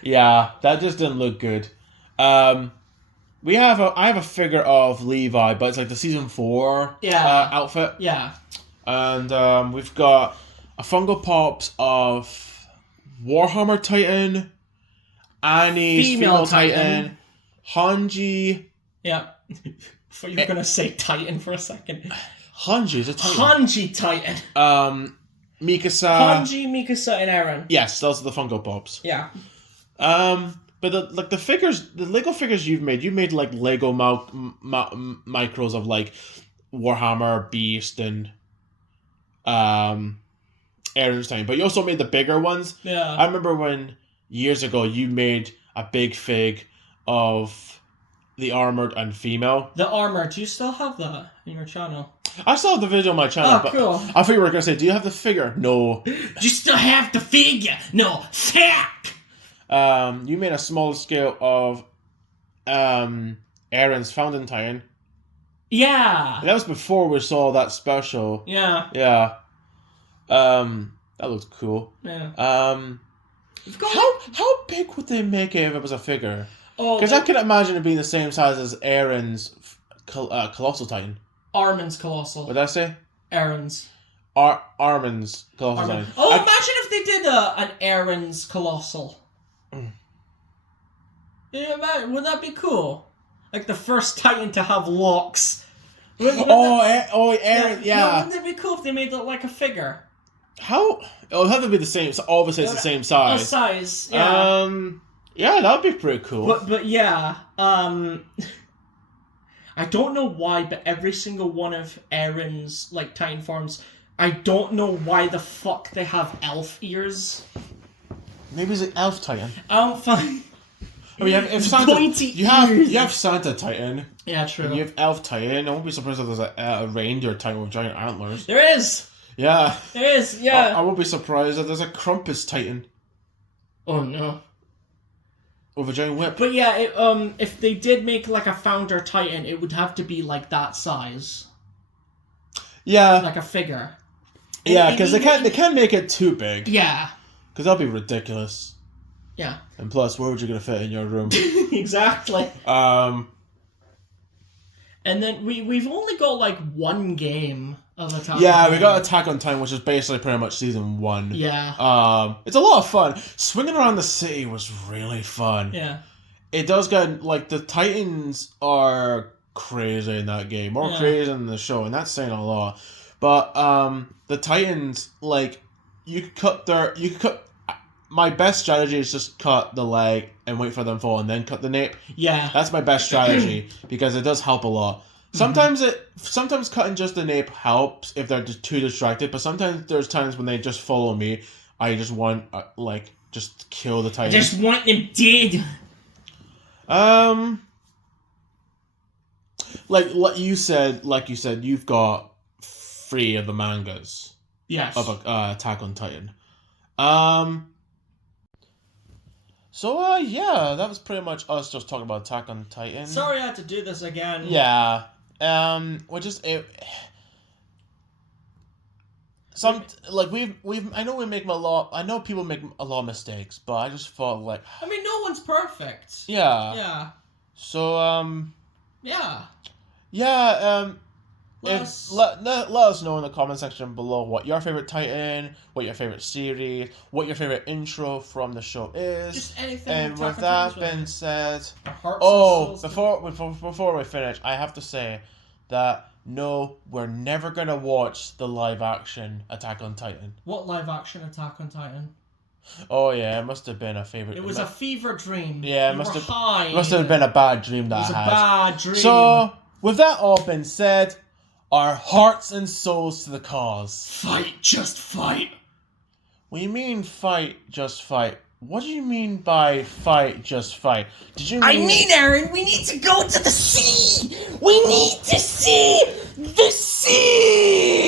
Yeah, that just didn't look good. I have a figure of Levi, but it's like the season 4 outfit. Yeah. And we've got a Funko Pops of Warhammer Titan, Annie's female Titan, Hanji. Yeah. I thought you were gonna say Titan for a second. Hanji's a Titan. Hanji Titan. Mikasa. Hanji, Mikasa, and Eren. Yes, those are the Funko Pops. Yeah. But the figures, the Lego figures you made like Lego micros of like Warhammer, Beast, and Eren's Titan. But you also made the bigger ones. Yeah. I remember when years ago you made a big fig of the armored and female. The armor. Do you still have that in your channel? I still have the video on my channel. Oh, cool. I thought you were gonna say, do you have the figure? No. Do you still have the figure? No. Fuck! You made a small scale of Eren's Fountain Titan. Yeah. And that was before we saw that special. Yeah. Yeah. That looks cool. Yeah. How big would they make it if it was a figure? Oh, Because I can imagine it being the same size as Eren's Colossal Titan. Armin's Colossal. What did I say? Eren's. Armin's Colossal Titan. Oh, imagine if they did an Eren's Colossal. Yeah, wouldn't that be cool? Like the first Titan to have locks. Eren, yeah. No, wouldn't it be cool if they made it like a figure? How? It'll have to be the same. So obviously, it's the same size. A size, yeah. Yeah, that would be pretty cool. But yeah, I don't know why, but every single one of Eren's like Titan forms, I don't know why the fuck they have elf ears. Maybe it's an elf Titan. I don't find. I mean, if Santa, pointy you have Santa Titan. Yeah, true. And you have Elf Titan. I won't be surprised if there's a reindeer Titan with giant antlers. There is. Yeah. There is. Yeah. I won't be surprised if there's a Krampus Titan Oh no. with a giant whip. But yeah, if they did make like a Founder Titan, it would have to be like that size, Yeah. like a figure. Yeah, because they can't make it too big. Yeah. Because that'd be ridiculous. Yeah. And plus, where would you gonna fit in your room? Exactly. And then we've only got like one game of Attack on Titan. We got Attack on Titan, which is basically pretty much season 1. Yeah. It's a lot of fun. Swinging around the city was really fun. Yeah. It does get, like, the Titans are crazy in that game. More crazy than the show, and that's saying a lot. But, the Titans, like, my best strategy is just cut the leg and wait for them to fall and then cut the nape. Yeah. That's my best strategy because it does help a lot. Sometimes cutting just the nape helps if they're just too distracted, but sometimes there's times when they just follow me. I just want just kill the Titans. I just want them dead. Like you said, you've got 3 of the mangas. Yes. Of Attack on Titan. So, yeah, that was pretty much us just talking about Attack on Titan. Sorry I had to do this again. Yeah. We're just... I know people make a lot of mistakes, but I just thought, like... I mean, no one's perfect. Yeah. Yeah. So, Yeah. Yeah, Let us know in the comment section below what your favorite Titan, what your favorite series, what your favorite intro from the show is. Just anything. And with that being said, before we finish, I have to say that no, we're never gonna watch the live action Attack on Titan. What live action Attack on Titan? Oh yeah, it must have been a favorite. It was a fever dream. Yeah, it must have been a bad dream that I had. It was a bad dream. So with that all been said, our hearts and souls to the cause. Fight, just fight. When you mean fight, just fight, What do you mean by fight, just fight? Did you mean... I mean, Aaron, we need to go to the sea! We need to see the sea!